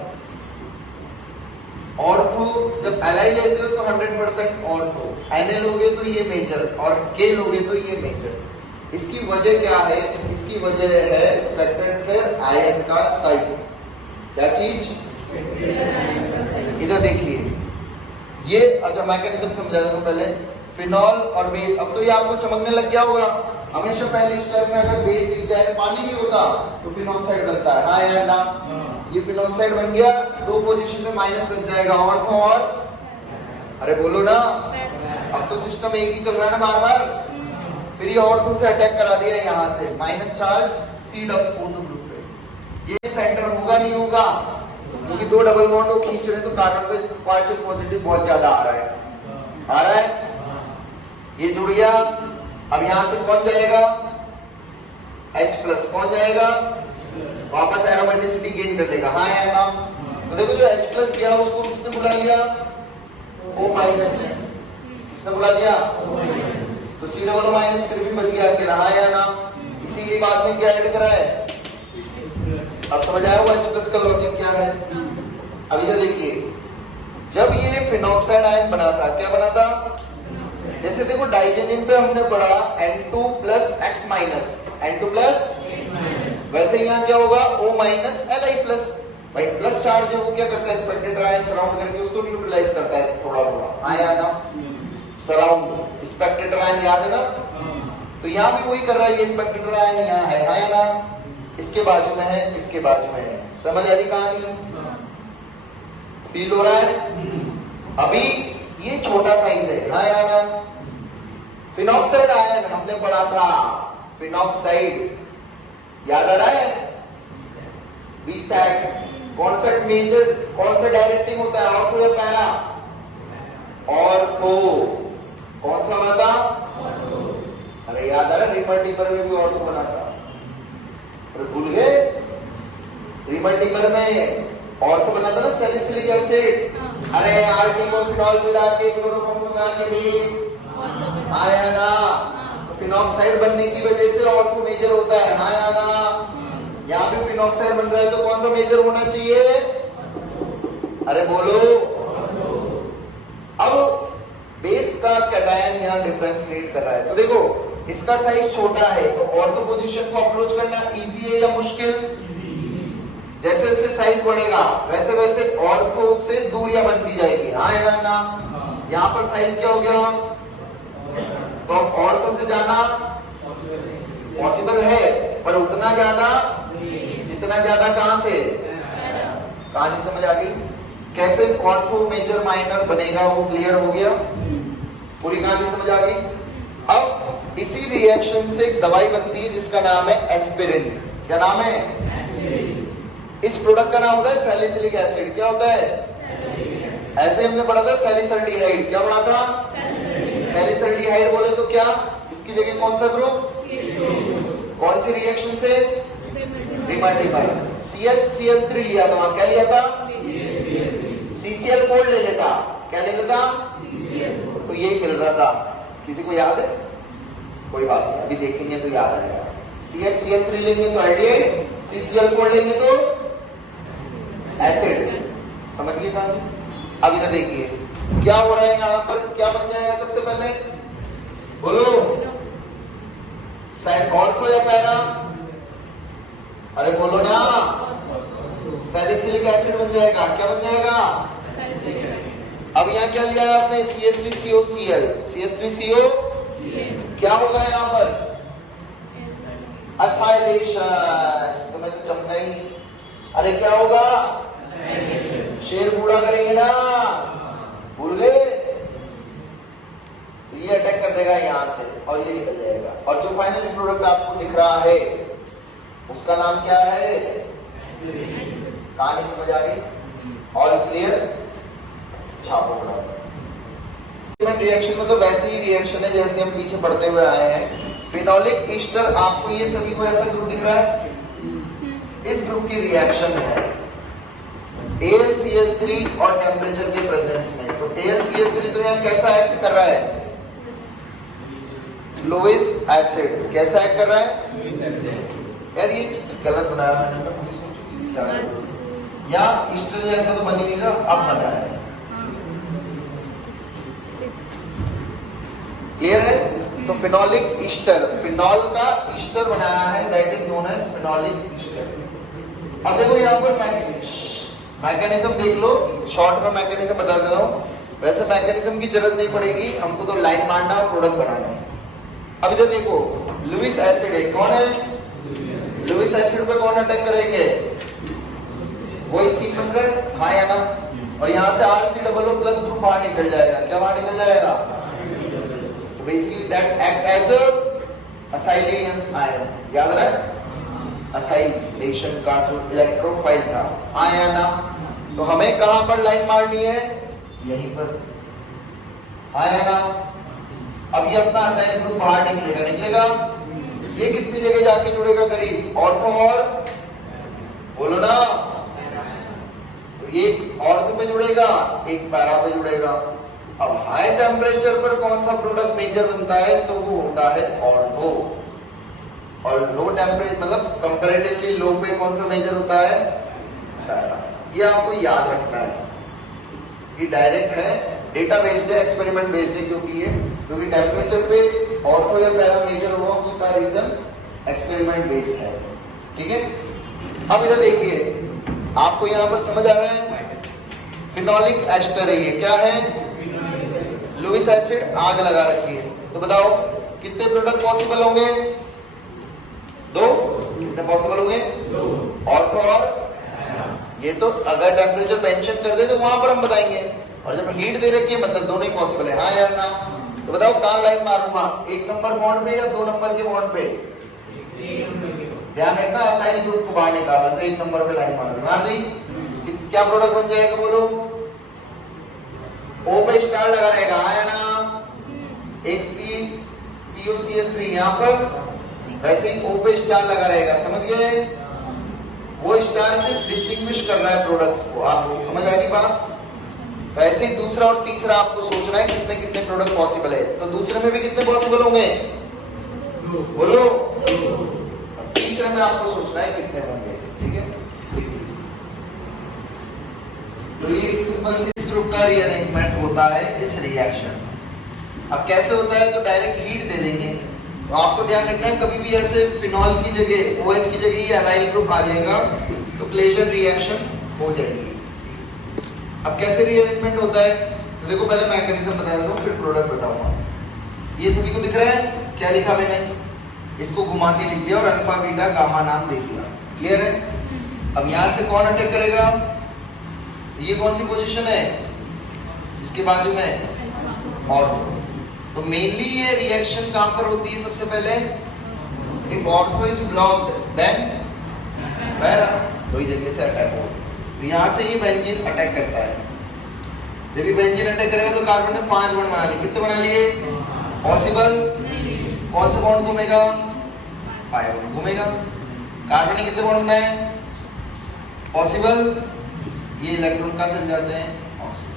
ऑर्थो जब Li लेते हो तो 100% ऑर्थो, Na लोगे तो ये मेजर और K लोगे तो ये मेजर। इसकी वजह क्या है? इसकी वजह है स्पेक्ट्रेटेड आयन का साइज। क्या चीज? इधर देखिए, ये अच्छा मैकेनिज्म समझा देता हूं पहले। फिनॉल और बेस, अब तो ये आपको चमकने लग गया होगा। हमेशा पहले स्टेप में अगर बेस लिख जाए, पानी भी होता तो फिनॉक्साइड बनता है, हाँ या ना? ये फिनॉक्साइड बन गया, दो पोजीशन में माइनस लग जाएगा, ऑर्थो और अरे बोलो ना, अब तो सिस्टम एक ही चल रहा है ना बार बार। फिर ये ऑर्थो से अटैक करा दिया यहाँ से, माइनस चार्ज C+O2 ग्रुप पे। ये सेंटर होगा नहीं होगा? क्योंकि दो डबल बॉन्ड वो खींच रहे हैं तो कार्बन पे पार्शियल पॉजिटिव बहुत ज्यादा आ रहा है, आ रहा है। ये जुड़ गया, अब यहां से कौन जाएगा? H+, कौन जाएगा? वापस एरोमेटिसिटी गेन कर लेगा, हाँ या ना? तो देखो जो H+ दिया उसको किसने बुला लिया? O- ने। किसने बुला लिया? तो C+- फिर भी बच गया अकेला, हाँ या ना? इसीलिए बाद में क्या ऐड करा है? अब समझ आया वो H+ का लॉजिक क्या है? अब इधर देखिए, जब ये फिनॉक्साइड आयन बना था, क्या बना था? जैसे देखो डाइजेनिन पे हमने पढ़ा N2+X-, N2+, वैसे यहाँ क्या होगा? O-Li+। भाई प्लस चार्ज है वो क्या करता है? स्पेक्ट्रेटेड आयन सराउंड करके उसको न्यूट्रलाइज करता है थोड़ा थोड़ा, हाँ या ना? सराउंड स्पेक्ट्रेटेड आयन याद है ना? तो यहाँ भी वही कर रहा है, ये स्पेक्ट्रेटेड आयन यहाँ है, हाँ या ना? इसके बाजू में है, इसके बाजू में है, समझ आ रही कहानी? फील हो रहा है? अभी ये छोटा साइज है, हाँ या ना? फिनॉक्साइड आयन हमने पढ़ा था, फिनॉक्साइड याद आ रहा है? B-Sat। कौन सा मेजर, कौन सा डायरेक्टिंग होता है, ऑर्थो या पैरा? ऑर्थो। कौन सा बना था? अरे याद आ रहा है, रिमल्टीपर में भी ऑर्थो बना था, अरे भूल गए? रिमल्टीपर में ऑर्थो बना था ना, सैलिसिलिक एसिड। अरे यार फिनॉल मिला के क्लोरोफॉर्म बना के बेस, आया ना? तो फिनॉक्साइड बनने की वजह से ऑर्थो मेजर होता है, हाँ या ना? यहाँ भी फिनॉक्साइड बन रहा है तो कौन सा मेजर होना चाहिए? अरे बोलो। अब बेस का कैटायन यहाँ डिफरेंस क्रिएट कर रहा है, तो देखो इसका साइज छोटा है तो ऑर्थो पोजीशन को अप्रोच करना इजी है या मुश्किल? जैसे जैसे साइज बढ़ेगा वैसे वैसे ऑर्थो से दूरियां बनती जाएगी, हाँ या ना? यहाँ पर साइज क्या हो गया? तो ऑर्थो से जाना पॉसिबल है, पर उतना ज्यादा, जितना ज्यादा कहां से? कहानी समझ आ गई? कैसे ऑर्थो मेजर माइनर बनेगा वो क्लियर हो गया? पूरी कहानी समझ आ गई? अब इसी रिएक्शन से एक दवाई बनती है जिसका नाम है एस्पिरिन। क्या नाम है? इस प्रोडक्ट का नाम होता है सैलिसिलिक एसिड। क्या होता है? ऐसे हमने पढ़ा था सैलिसल्डिहाइड। क्या पढ़ा था? सैलिसल्डिहाइड बोले तो क्या? इसकी जगह कौन सा ग्रुप? कौन सी रिएक्शन से? रिमल्टीपर। CH-Cl3 लिया था, वहां क्या लिया था? CCl4 ले लेता, क्या ले लेता? तो यही मिल रहा था। किसी को याद है? कोई बात नहीं, अभी देखेंगे तो याद आएगा। CH-Cl3 लेंगे तो एल्डिहाइड, CCl4 लेंगे तो एसिड। समझ गए था? अब इधर देखिए क्या हो रहा है यहाँ पर, क्या बन जाएगा सबसे पहले? बोलो, ऑर्थो या पैरा? अरे बोलो ना, सैलिसिलिक एसिड बन जाएगा। क्या बन जाएगा? अब यहाँ क्या लिया है आपने? CH3COCl, CH3CO क्या होगा यहाँ पर? असाइलेशन। तो मैं तो चमका ही नहीं। अरे क्या होगा? शेर बूढ़ा करेंगे ना, भूल गए? ये अटैक कर देगा यहाँ से और ये निकल जाएगा। और जो फाइनल प्रोडक्ट आपको दिख रहा है उसका नाम क्या है? कहानी समझ आ गई? All clear? छापो बड़ा। रिएक्शन में तो वैसे ही रिएक्शन है जैसे हम पीछे पढ़ते हुए आए हैं। फिनोलिक ईस्टर, आपको ये सभी को ऐसा ग्रुप दिख रहा है? इस ग्रुप की रिएक्शन है AlCl3 और टेम्परेचर के प्रेजेंस में। तो AlCl3 तो यहाँ कैसा एक्ट कर रहा है? Lewis acid. कैसा एक्ट कर रहा है? यार ये गलत बनाया मैंने, या ईस्टर जैसा तो बन ही नहीं रहा, अब बन रहा है। क्लियर है? तो फिनोलिक ईस्टर, फिनॉल का ईस्टर बनाया है, that is known as phenolic ester. अब देखो यहाँ पर मैकेनिज्म देख लो, शॉर्ट में मैकेनिज्म बता दे रहा हूं। वैसे मैकेनिज्म की जरूरत नहीं पड़ेगी, हमको तो लाइन मारना और प्रोडक्ट बनाना है। अब इधर देखो, लुईस एसिड है, कौन है? लुईस एसिड पे कौन अटैक करेंगे? वही C100, हाँ या ना? और यहाँ से RC++ ग्रुप बाहर निकल जाएगा। क्या बाहर निकल जाएगा? तो basically that act as acylation ion. याद रहे? असाइलेशन का जो इलेक्ट्रोफाइल था, हाँ या ना? तो हमें कहां पर लाइन मारनी है? यहीं पर, हाँ या ना? अब ये अपना असाइल ग्रुप बाहर निकलेगा। ये कितनी जगह जाके जुड़ेगा? करीब ऑर्थो और, बोलो ना, तो ये ऑर्थो पे जुड़ेगा, एक पैरा पे जुड़ेगा। अब हाई टेम्परेचर पर कौन सा प्रोडक्ट मेजर बनता है? तो वो होता है ऑर्थो। और लो टेम्परेचर मतलब कंपैरेटिवली लो पे कौन सा मेजर होता है? पैरा। ये आपको याद रखना है। ये डायरेक्ट है, डेटा बेस्ड है, एक्सपेरिमेंट बेस्ड है, क्योंकि टेम्परेचर पे ऑर्थो या पैरा मेजर होगा, उसका रीजन एक्सपेरिमेंट बेस्ड है। ठीक है? अब इधर देखिए, आपको यहां पर समझ आ रहा है? फिनोलिक एस्टर है, ये क्या है? लुईस एसिड, आग लगा रखी है। तो बताओ कितने प्रोडक्ट पॉसिबल होंगे? 2। कितने पॉसिबल होंगे? 2। ऑर्थो और, ये तो अगर टेम्परेचर मेंशन कर दे तो वहां पर हम बताएंगे, और जब हीट दे रखी है मतलब दोनों ही पॉसिबल है, हाँ या ना? तो बताओ कहां लाइन मारूंगा? 1 नंबर बॉन्ड पे या 2 नंबर के बॉन्ड पे? ध्यान रखना, असाइल ग्रुप को बाहर निकाला तो 1 नंबर पे लाइन मारूंगा। मार दी? क्या प्रोडक्ट बन जाएगा बोलो? O पे स्टार लगा रहेगा, हाँ या ना? एक COCH3 यहाँ पर, वैसे ही O पे स्टार लगा रहेगा। समझ गए? वो स्टार से डिस्टिंग्विश कर रहा है प्रोडक्ट्स को। आपको समझ आ गई बात? वैसे ही दूसरा और तीसरा आपको सोचना है कितने कितने प्रोडक्ट पॉसिबल है। तो दूसरे में भी कितने पॉसिबल होंगे? बोलो। तीसरे में आपको सोचना है कितने होंगे। ठीक है? तो ये सिंपल सी ग्रुप का रीअरेंजमेंट होता है इस रिएक्शन। अब कैसे होता है? तो डायरेक्ट हीट दे देंगे। तो आपको ध्यान रखना है, कभी भी ऐसे फिनॉल की जगह OH की जगह ये एलाइल ग्रुप आ जाएगा तो क्लेजर रिएक्शन हो जाएगी। अब कैसे रीअरेंजमेंट होता है? तो देखो, पहले मैकेनिज्म बता देता हूं, फिर प्रोडक्ट बताऊंगा। ये सभी को दिख रहा है? क्या लिखा मैंने? इसको घुमा के लिख दिया और अल्फा बीटा गामा नाम दे दिया। क्लियर है? अब यहां से कौन अटैक करेगा? ये कौन सी पोजीशन है? इसके बाजू में ऑर्थो। तो मेनली ये रिएक्शन कहां पर होती है? सबसे पहले if ortho is blocked then para, दो ही जगह से अटैक हो। तो यहां से ये बेंजीन अटैक करता है। जब ये बेंजीन अटैक करेगा तो कार्बन ने 5 बॉन्ड बना लिए। कितने बना लिए? पॉसिबल? कौन सा बॉन्ड घूमेगा? पाई बॉन्ड घूमेगा। कार्बन ने कितने बॉन्ड बनाए? पॉसिबल? ये इलेक्ट्रॉन कहां चल जाते हैं? ऑक्सीजन।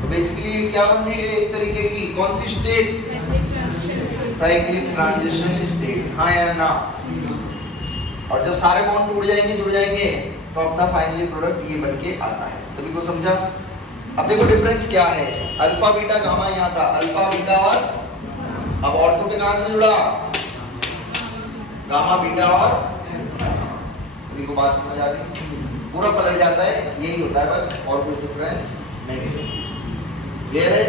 तो बेसिकली क्या बन रही है? एक तरीके की कौन सी स्टेट? साइक्लिक ट्रांजिशन स्टेट, हाँ या ना? और जब सारे बॉन्ड टूट जाएंगे, जुड़ जाएंगे, तो अपना फाइनली प्रोडक्ट ये बनके आता है। सभी को समझा? अब देखो डिफरेंस क्या है। अल्फा बीटा गामा यहाँ था, अल्फा बीटा और अब ऑर्थो पे कहां से जुड़ा? गामा बीटा और सभी को बात समझ आ रही? पूरा पलट जाता है, यही होता है बस, और कोई डिफरेंस नहीं है। क्लियर है?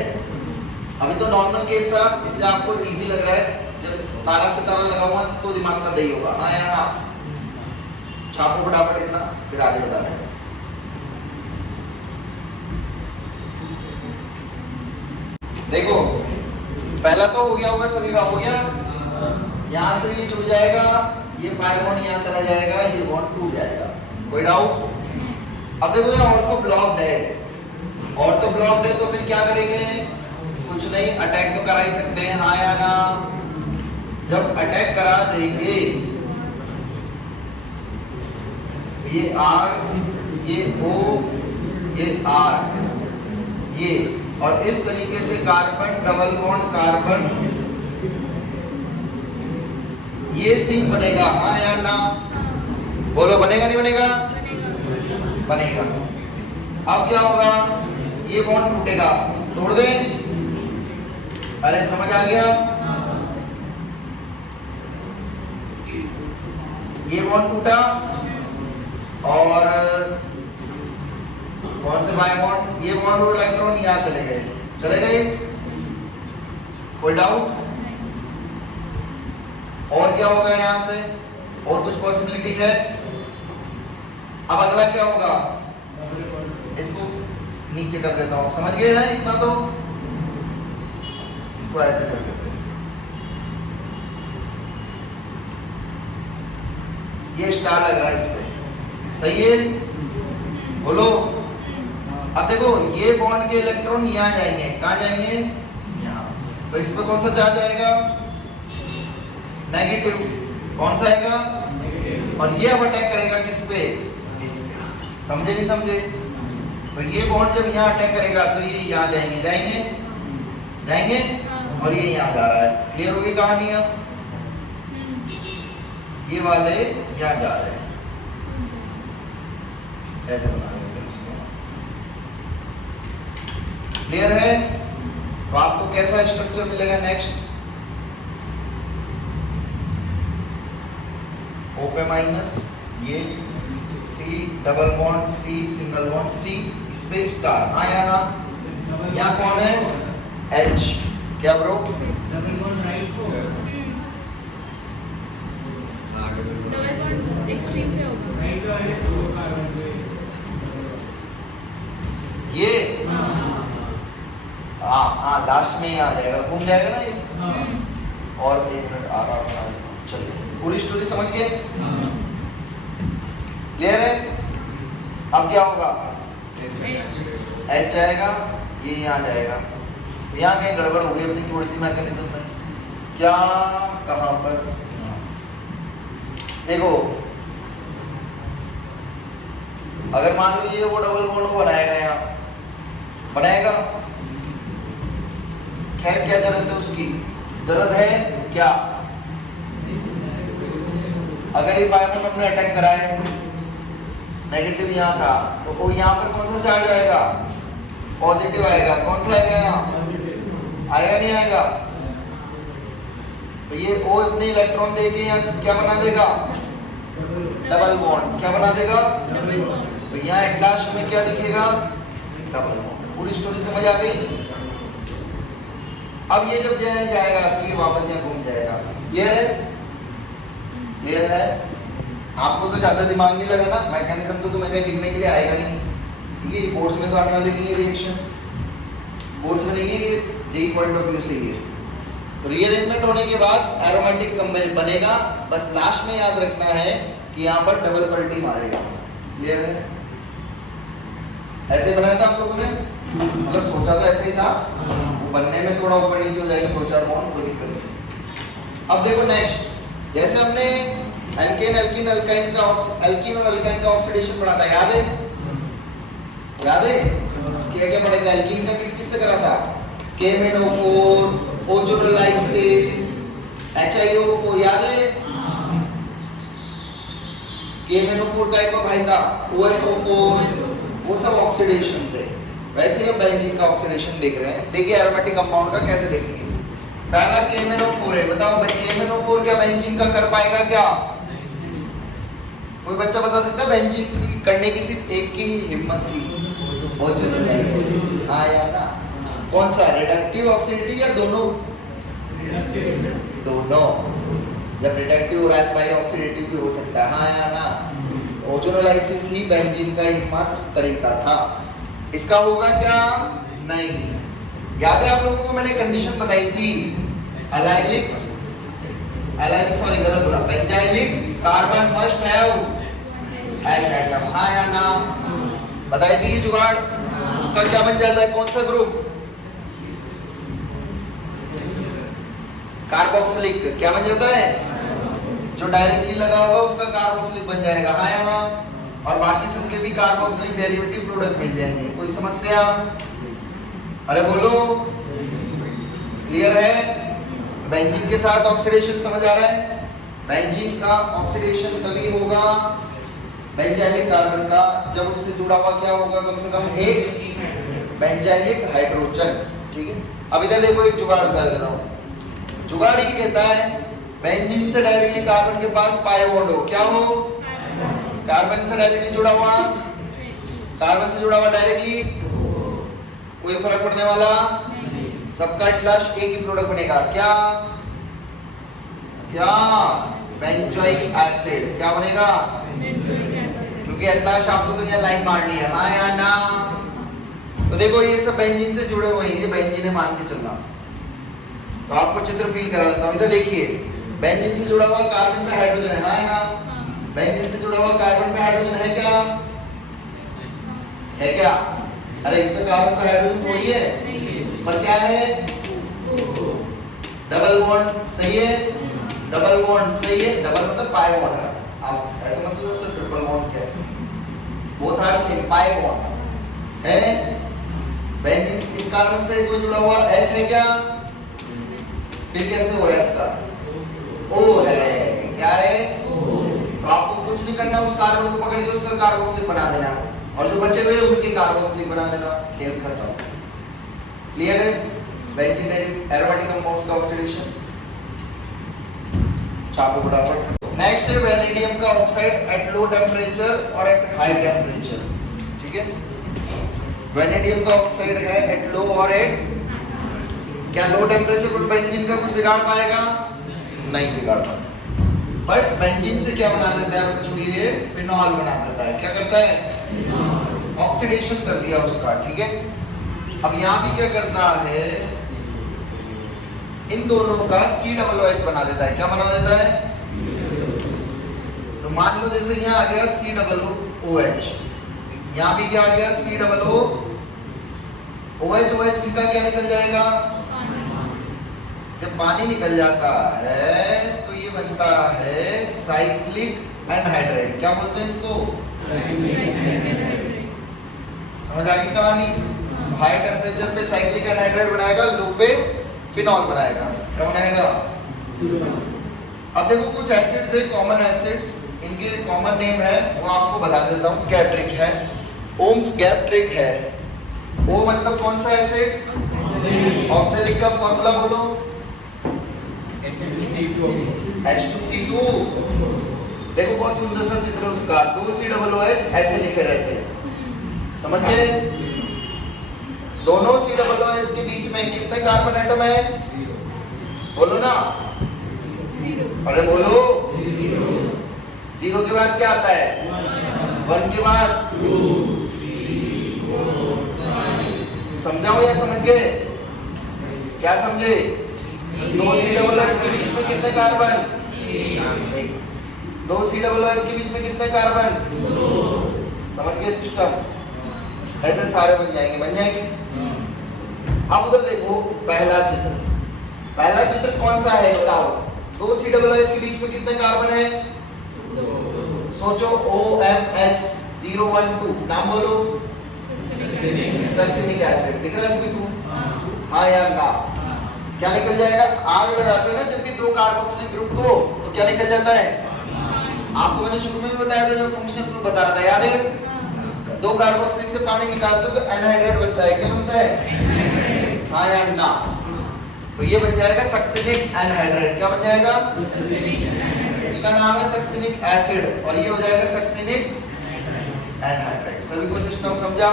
अभी तो नॉर्मल केस था इसलिए आपको इजी लग रहा है, जब तारा से तारा लगा हुआ तो दिमाग का दही होगा। हाँ या ना? छापो फटाफट इतना, फिर आगे बता रहे हैं। देखो पहला तो हो गया होगा, सभी का हो गया। यहाँ से ये जुड़ जाएगा, ये पाई बॉन्ड यहाँ चला जाएगा, ये बॉन्ड टूट जाएगा। कोई डाउट? अब देखो ये ऑर्थो ब्लॉक्ड है, ऑर्थो ब्लॉक्ड है तो फिर क्या करेंगे? कुछ नहीं, अटैक तो करा ही सकते हैं। हाँ या ना? जब अटैक करा देंगे, ये R, ये O, ये R, ये, और इस तरीके से कार्बन डबल बॉन्ड कार्बन, ये सिंक बनेगा। हाँ या ना? बोलो बनेगा नहीं बनेगा? बनेगा। अब क्या होगा? ये बॉन्ड टूटेगा, तोड़ दे। अरे समझ आ गया? ये बॉन्ड टूटा और कौन से बाय बॉन्ड? ये बॉन्ड और इलेक्ट्रॉन यहाँ चले गए, चले गए। कोई डाउट? और क्या होगा यहाँ से? और कुछ पॉसिबिलिटी है? अब अगला क्या होगा? इसको नीचे कर देता हूं, समझ गए ना इतना? तो इसको ऐसे कर देते हैं, ये स्टार लग रहा है इस पे, सही है? बोलो। अब देखो ये बॉन्ड के इलेक्ट्रॉन यहाँ जाएंगे, कहाँ जाएंगे? यहाँ। तो इस पर कौन सा चार्ज आएगा? नेगेटिव। कौन सा आएगा? और ये अब अटैक करेगा किस पे? इस पे। समझे नहीं समझे? तो ये बॉन्ड जब यहाँ अटैक करेगा तो ये यहाँ जाएंगे, जाएंगे जाएंगे, और ये यहाँ जा रहा है। क्लियर होगी कहानियां? ये वाले यहाँ जा रहे हैं, ऐसे बना देंगे उसको। क्लियर है? तो आपको कैसा स्ट्रक्चर मिलेगा नेक्स्ट? O पे माइनस, ये C double bond C single bond C, इस पे स्टार। हाँ या ना? यहाँ कौन है? H। क्या ब्रो? डबल बॉन्ड राइट को डबल बॉन्ड एक्सट्रीम पे होगा। राइट वाले दो कार्बन पे ये हाँ लास्ट में ही आ जाएगा, घूम जाएगा ना ये। और एक मिनट आ रहा। चलिए पूरी स्टोरी समझ गए? क्लियर है? अब क्या होगा? H जाएगा, ये यहाँ जाएगा। यहाँ कहीं गड़बड़ हो गई अपनी थोड़ी सी मैकेनिज्म में। क्या? कहाँ पर? देखो अगर मान लीजिए वो डबल बॉन्ड बनाएगा, यहाँ बनाएगा, खैर क्या जरूरत है उसकी? जरूरत है क्या? अगर ये बायबॉन्ड अपने अटैक कराए, नेगेटिव यहाँ था, तो वो यहाँ पर कौन सा चार्ज आएगा? पॉजिटिव आएगा। कौन सा आएगा यहाँ? आएगा नहीं आएगा? तो ये O इतने इलेक्ट्रॉन देके यहाँ क्या बना देगा? Double bond. क्या बना देगा? Double bond. तो यहाँ एट लास्ट में क्या दिखेगा? Double bond. पूरी स्टोरी समझ आ गई? अब ये जब जाएगा तो ये वापस यहाँ घूम जाएगा। क्लियर है? क्लियर है? आपको तो ज्यादा दिमाग नहीं लगा ना, मैकेनिज्म तो तुम्हें कहीं लिखने के लिए आएगा नहीं। ठीक है? बोर्ड्स में तो आने वाले नहीं है रिएक्शन, बोर्ड्स में नहीं है, जेई पॉइंट ऑफ व्यू से ही है। तो रीअरेंजमेंट होने के बाद एरोमेटिक कंपाउंड बनेगा, बस लास्ट में याद रखना है कि यहाँ पर डबल पलटी मारेगा। क्लियर है? ऐसे बनाया था आप लोगों ने, मतलब सोचा तो ऐसे ही था, वो बनने में थोड़ा ऊपर नीचे हो जाएगा, 2-4 बॉन्ड, कोई दिक्कत नहीं। अब देखो नेक्स्ट, जैसे हमने एल्केन एल्कीन अल्काइन का एल्कीन और अल्काइन का ऑक्सीडेशन पढ़ा था, याद है? याद है? क्या क्या पढ़ा था? एल्कीन का किस किस से करा था? KMnO4, ओजोनोलाइसिस, HiO4, याद है? KMnO4 का एक और भाई था OSO4, वो सब ऑक्सीडेशन थे। वैसे ही हम बेंजीन का ऑक्सीडेशन देख रहे हैं। देखिए एरोमेटिक कंपाउंड का कैसे देखेंगे। पहला KMnO4 है, बताओ KMnO4 क्या बेंजीन का कर पाएगा क्या? कोई बच्चा बता सकता है बेंजीन करने की सिर्फ एक की ही हिम्मत थी, ओजोनोलाइसिस। हाँ या ना? कौन सा, रिडक्टिव ऑक्सीडेटिव या दोनों? दोनों। जब रिडक्टिव हो रहा है बाई ऑक्सीडेटिव भी हो सकता है। हाँ या ना? ओजोनोलाइसिस ही बेंजीन का एकमात्र तरीका था। इसका होगा क्या? नहीं। याद है आप लोगों को मैंने कंडीशन बताई थी, एलाइलिक सॉरी गलत बोला, बेंजाइलिक कार्बन फर्स्ट है एच एटम। हाँ या ना? बताई थी ये जुगाड़। उसका क्या बन जाता है, कौन सा ग्रुप? कार्बोक्सिलिक। क्या बन जाता है? जो डायरेक्टली लगा होगा उसका कार्बोक्सिलिक बन जाएगा। हाँ या ना? और बाकी सबके भी कार्बोक्सिलिक डेरिवेटिव प्रोडक्ट मिल जाएंगे। कोई समस्या? अरे बोलो, क्लियर है? बेंजीन के साथ ऑक्सीडेशन समझ आ रहा है? बेंजीन का ऑक्सीडेशन तभी होगा बेंजाइलिक कार्बन का जब उससे जुड़ा हुआ क्या होगा, कम से कम एक बेंजाइलिक हाइड्रोजन। ठीक है, अब इधर देखो एक जुगाड़ बता देता हूँ। जुगाड़ ये कहता है बेंजीन से डायरेक्टली कार्बन के पास पाई बॉन्ड हो, क्या हो? कार्बन से डायरेक्टली जुड़ा हुआ, कार्बन से जुड़ा हुआ डायरेक्टली, कोई फर्क पड़ने वाला? सबका एट लास्ट एक ही प्रोडक्ट बनेगा, क्या? क्या? Benzoic acid. क्या बनेगा? क्योंकि एट लास्ट आपको तो यहाँ लाइन मारनी है। हाँ या ना? तो देखो ये सब बेंजीन से जुड़े हुए हैं, ये बेंजीन है मान के चलना। तो आपको चित्र फील करा देता हूँ। इधर देखिए, बेंजीन से जुड़ा हुआ कार्बन पे हाइड्रोजन है। हाँ या ना? बेंजीन से जुड़ा हुआ कार्बन पे हाइड्रोजन है क्या? है क्या? अरे इसमें कार्बन पे हाइड्रोजन थोड़ी है, पर क्या है? Double bond. सही है? डबल बॉन्ड सही है। डबल मतलब पाई बॉन्ड है। आप ऐसा मत सोचो ट्रिपल बॉन्ड क्या है, both are same, pi bond है। बेंजीन इस कार्बन से कोई जुड़ा हुआ H है क्या? फिर कैसे हो रहा है इसका? O है। क्या है? तो आपको कुछ नहीं करना, उस कार्बन को पकड़ के उसका कार्बोक्सिलिक बना देना, और जो बचे हुए उनके कार्बोक्सिलिक बना देना, खेल खत्म। क्लियर है? बेंजीन एरोमेटिक कंपाउंड्स का ऑक्सीडेशन। छापो फटाफट। नेक्स्ट है वेनेडियम का ऑक्साइड एट लो टेम्परेचर और एट हाई टेम्परेचर। ठीक है, वेनेडियम का ऑक्साइड है एट लो और एट, क्या लो टेम्परेचर पर बेंजीन का कुछ बिगाड़ पाएगा? नहीं बिगाड़ पाएगा। बट बेंजीन से क्या बना देता है बच्चों? ये फिनॉल बना देता है। क्या करता है? ऑक्सीडेशन कर दिया उसका। ठीक है, अब यहाँ भी क्या करता है, इन दोनों का COOH बना देता है। क्या बना देता है? तो मान लो जैसे यहाँ आ गया COOH, यहाँ भी क्या आ गया? COOH। OH इनका क्या निकल जाएगा? जब पानी निकल जाता है तो ये बनता है साइक्लिक एनहाइड्राइड। क्या बोलते हैं इसको? समझ आ गई कहानी? हाई टेम्परेचर पे साइक्लिक एनहाइड्राइड बनाएगा, लो पे फिनॉल बनाएगा। क्या बनाएगा? अब देखो कुछ एसिड्स है, कॉमन एसिड्स, इनके कॉमन नेम है वो आपको बता देता हूँ। गैप्ट्रिक है, ओम्स गैप्ट्रिक है। ओ मतलब कौन सा एसिड? ऑक्सैलिक का फॉर्मूला बोलो। H2C2। देखो बहुत सुंदर सा चित्र उसका, 2COOH ऐसे लिखे रहते हैं, समझ गए? दोनों COOH के बीच में कितने कार्बन एटम है? बोलो ना, अरे बोलो। जीरो के बाद क्या आता है? 1 के बाद 2, 3, 4, 5। समझाओ या समझ गए? क्या समझे? 2COOH के बीच में कितने कार्बन? 2COOH के बीच में कितने कार्बन? 2। समझ गए सिस्टम? ऐसे सारे बन जाएंगे, बन जाएंगे। अब उधर देखो पहला चित्र, पहला चित्र कौन सा है बताओ? 2COOH के बीच में कितने कार्बन है? 2। सोचो OMS 012, नाम बोलो। Sulphuric acid. दिख रहा है इसमें तुम? हाँ या ना? क्या निकल जाएगा? आग लगाते हैं ना जब भी दो कार्बोक्सिलिक ग्रुप को, तो क्या निकल जाता है? आपको मैंने शुरू में भी बताया था, जब फंक्शन बता रहा था, याद है? दो कार्बोक्सिलिक से पानी निकालते हो तो एनहाइड्राइड बनता है। क्या बनता है? हाँ या ना? तो ये बन जाएगा सक्सिनिक एनहाइड्राइड। क्या बन जाएगा? इसका नाम है सक्सिनिक एसिड और ये हो जाएगा सक्सिनिक एनहाइड्राइड। सभी को सिस्टम समझा?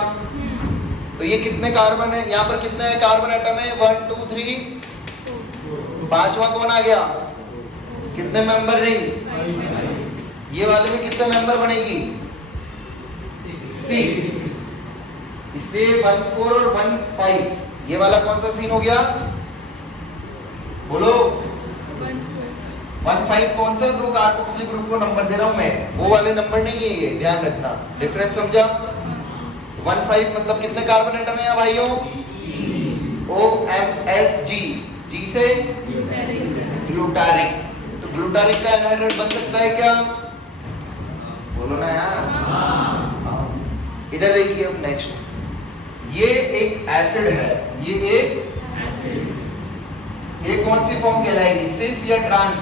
तो ये कितने कार्बन है, यहाँ पर कितने कार्बन एटम है? 1 2 3, पांचवा कौन आ गया? कितने मेंबर रिंग? ये वाले में कितने मेंबर बनेगी? 6। इसलिए 1 4 और 1 5। ये वाला कौन सा सीन हो गया? बोलो। 1 5 कौन सा ग्रुप? कार्बोक्सिलिक ग्रुप को नंबर दे रहा हूं मैं, वो वाले नंबर नहीं है ये, ध्यान रखना। डिफरेंस समझा? 1 5 मतलब कितने कार्बन एटम है भाइयों? OMSG। जी से ग्लूटारिक। तो ग्लूटारिक का एनहाइड्राइड बन सकता है क्या? बोलो ना यार। हाँ। इधर देखिए अब नेक्स्ट, ये एक एसिड है, ये एक कौन सी फॉर्म कहलाएगी? सिस या ट्रांस?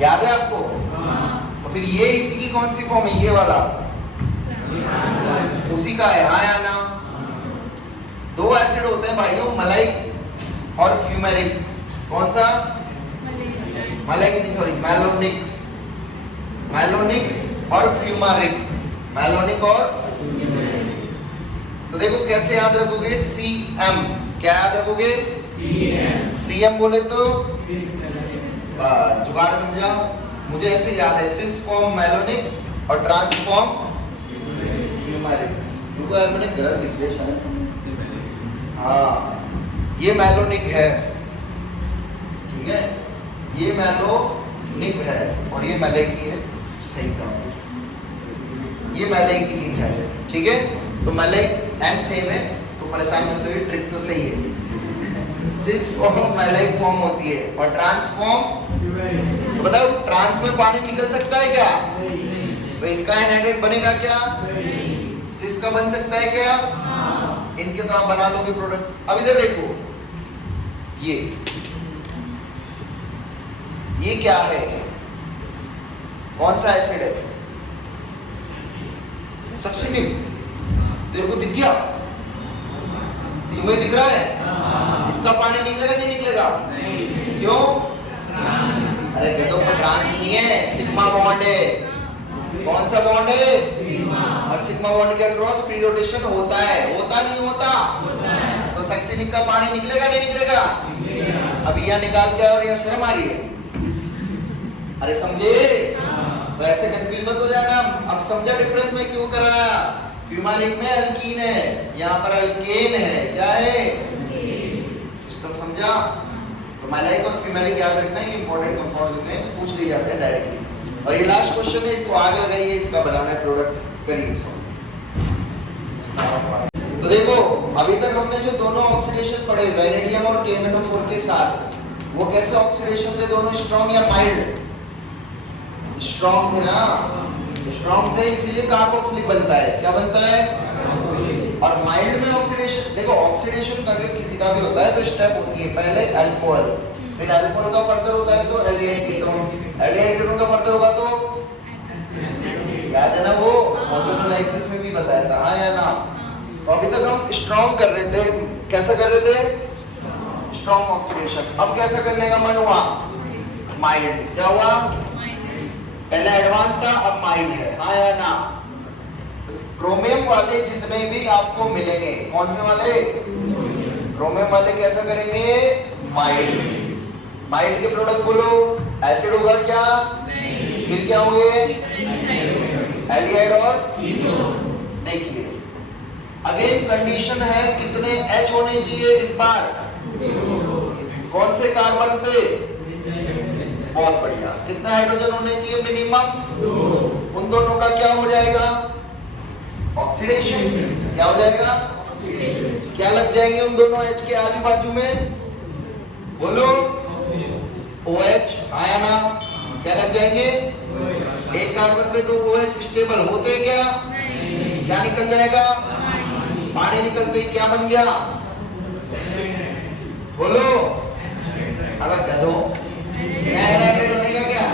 याद है आपको? तो फिर ये इसी की कौन सी फॉर्म है? ये वाला उसी का है, हाँ या ना? दो एसिड होते हैं भाइयों, मलाइक और फ्यूमेरिक। कौन सा? मलाइक नहीं, सॉरी, मैलोनिक। मैलोनिक और फ्यूमेरिक। मैलोनिक और तो देखो कैसे याद रखोगे? CM। क्या याद रखोगे? CM बोले तो बस जुगाड़ समझा। मुझे ऐसे याद है, सिस फॉर्म मैलोनिक और ट्रांस फॉर्म फ्यूमेरिक। रुको यार, मैंने गलत लिख दिया शायद। हाँ, ये मैलोनिक है, ठीक है, ये मैलोनिक है और ये मैलेकी है। सही कहा, ये मैलेकी है, ठीक है। तो मैलेक एंड सेम है, तो परेशान मत होइए, ट्रिक तो सही है। सिस फॉर्म मैलेक फॉर्म होती है और ट्रांस फॉर्म, तो बताओ ट्रांस में पानी निकल सकता है क्या? तो इसका एनहाइड्रेट बनेगा क्या? सिस का बन सकता है क्या? इनके तो आप बना लोगे प्रोडक्ट। अब इधर देखो, ये क्या है? कौन सा एसिड है? सक्सिनिक। तेरे को दिख गया? तुम्हें दिख रहा है? इसका पानी निकलेगा नहीं निकलेगा? क्यों? अरे गधों पर ट्रांस नहीं है, सिग्मा बॉन्ड है। कौन सा बॉन्ड है? और सिग्मा बॉन्ड के अक्रॉस फ्री रोटेशन होता है, होता नहीं होता? तो सक्सिनिक का पानी निकलेगा नहीं निकलेगा? अभी यहाँ निकाल के और यहाँ शर्म आ रही है? अरे समझे? तो ऐसे कंफ्यूज मत हो जाना। अब समझा डिफरेंस में क्यों कराया? फ्यूमेरिक में अल्कीन है, यहाँ पर अल्केन है। क्या है? सिस्टम समझा? तो मैलाइक और फ्यूमेरिक याद रखना, ये इंपॉर्टेंट कंपाउंड में पूछ लिए जाते हैं डायरेक्टली। और ये लास्ट क्वेश्चन है, इसको आगे लगाइए, इसका बनाना है प्रोडक्ट, करिए इसको। तो देखो अभी तक हमने जो दोनों ऑक्सीडेशन पढ़े, वेनेडियम और KNO4 के साथ, वो कैसे ऑक्सीडेशन थे? दोनों स्ट्रॉन्ग या माइल्ड? स्ट्रॉन्ग थे ना, स्ट्रॉन्ग थे, इसीलिए कार्बोक्सिलिक बनता है। क्या बनता है? और माइल्ड में ऑक्सीडेशन, देखो ऑक्सीडेशन अगर किसी का भी होता है तो स्टेप होती है, पहले अल्कोहल, फिर अल्कोहल का फर्दर होता है तो एल्डिहाइड कीटोन, एल्डिहाइड कीटोन का फर्दर होगा तो याद है ना, वो ऑटोलाइसिस में भी बताया था, हाँ या ना? तो अभी तक हम स्ट्रॉन्ग कर रहे थे, कैसा कर रहे थे? Strong oxidation. अब कैसा करने का मन हुआ? माइल्ड। क्या हुआ? पहले एडवांस था, अब माइल्ड है, हाँ या ना? क्रोमियम वाले जितने भी आपको मिलेंगे, कौन से वाले? क्रोमियम वाले कैसा करेंगे? माइल्ड। माइल्ड के प्रोडक्ट बोलो, एसिड होगा क्या? फिर क्या होंगे? एल्डिहाइड और देखिए अगेन कंडीशन है, कितने H होने चाहिए इस बार? कौन से कार्बन पे? बहुत बढ़िया। कितना हाइड्रोजन होने चाहिए मिनिमम? उन दोनों का क्या हो जाएगा? ऑक्सीडेशन। क्या हो जाएगा? क्या लग जाएंगे उन दोनों H के आजू बाजू में? बोलो। OH, हाँ या ना? क्या लग जाएंगे? एक कार्बन पे तो OH स्टेबल होते क्या? क्या निकल जाएगा? पानी निकलते ही क्या बन गया? बोलो। अब गधो, एनाइड्रेट बनेगा क्या?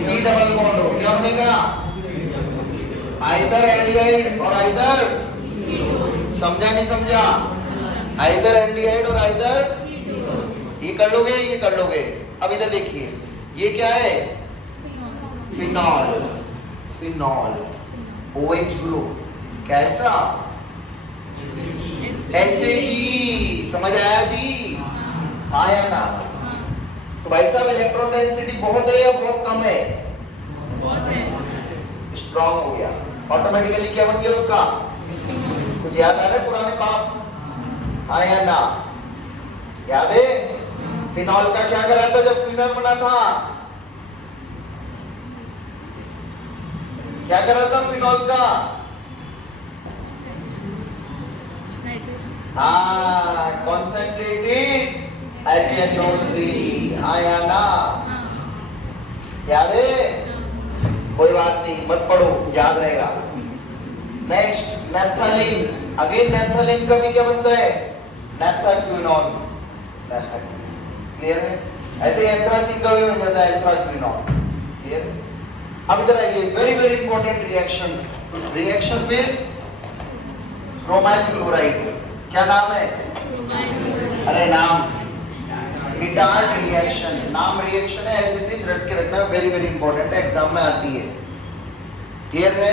C डबल बॉन्ड हो, क्या बनेगा? आइदर एल्डिहाइड और आइदर, समझा नहीं समझा? आइदर एल्डिहाइड और आइदर, ये कर लोगे, ये कर लोगे। अब इधर देखिए, ये क्या है? फिनॉल। फिनॉल OH ग्रुप कैसा? ऐसे जी, समझ आया जी? आया ना? तो भाई साहब इलेक्ट्रॉन डेंसिटी बहुत है या बहुत कम है? बहुत है। स्ट्रॉन्ग हो गया, ऑटोमेटिकली क्या बन गया उसका? कुछ याद आ रहा है पुराने पाप? आया ना? याद है? फिनॉल का क्या करा था जब फिनॉल बना था? क्या करा था फिनॉल का? नाइट्रोजन। हाँ, कॉन्सेंट्रेटेड HNO3। आया ना? हाँ। याद है? कोई बात नहीं, मत पढ़ो, याद रहेगा। Next naphthalene. अगेन नैप्थलीन का भी क्या बनता है? नैप्थाक्विनोन। क्लियर है? ऐसे एंथ्रासिन का भी बन जाता है एंथ्राक्विनोन। क्लियर? अब इधर आइए, very very important reaction. Reaction with bromyl chloride. क्या नाम है? अरे नाम रिटार्ड रिएक्शन। नाम रिएक्शन है, एज इट इज रट के रखना, वेरी वेरी इंपॉर्टेंट है, एग्जाम में आती है। क्लियर है?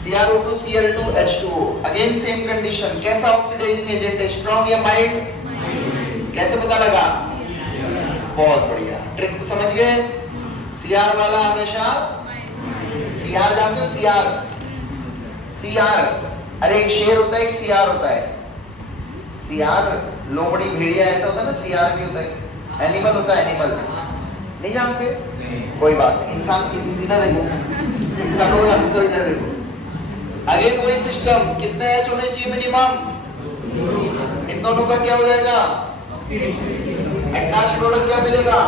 CrO2 Cl2 H2O। Again same condition. कैसा ऑक्सीडाइजिंग एजेंट है? स्ट्रॉन्ग या माइल्ड? कैसे पता लगा? बहुत बढ़िया, ट्रिक समझ गए? Cr वाला हमेशा Cr जानते हो? Cr अरे एक शेर होता है, एक Cr होता है। Cr लोमड़ी भेड़िया ऐसा होता है ना, Cr भी होता है। एनिमल होता है, एनिमल नहीं जानते? कोई बात नहीं, इंसान इधर देखो, इंसानों का तो इधर देखो। अगेन वही सिस्टम, कितने H होने चाहिए मिनिमम? इन दोनों का क्या हो जाएगा? एट लास्ट प्रोडक्ट क्या मिलेगा?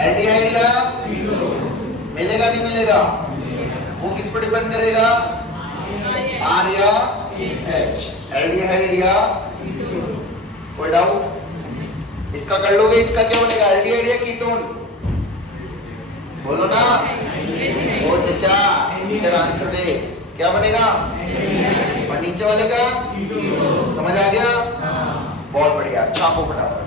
एल्डिहाइड या मिलेगा नहीं मिलेगा? वो किस पर डिपेंड करेगा? R या H, एल्डिहाइड या? कोई डाउट? इसका कर लोगे, इसका क्या बनेगा? एल्डिहाइड या कीटोन? बोलो ना। ओ चचा इधर आंसर दे, क्या बनेगा? और नीचे वाले का समझ आ गया? बहुत बढ़िया, छापो फटाफट।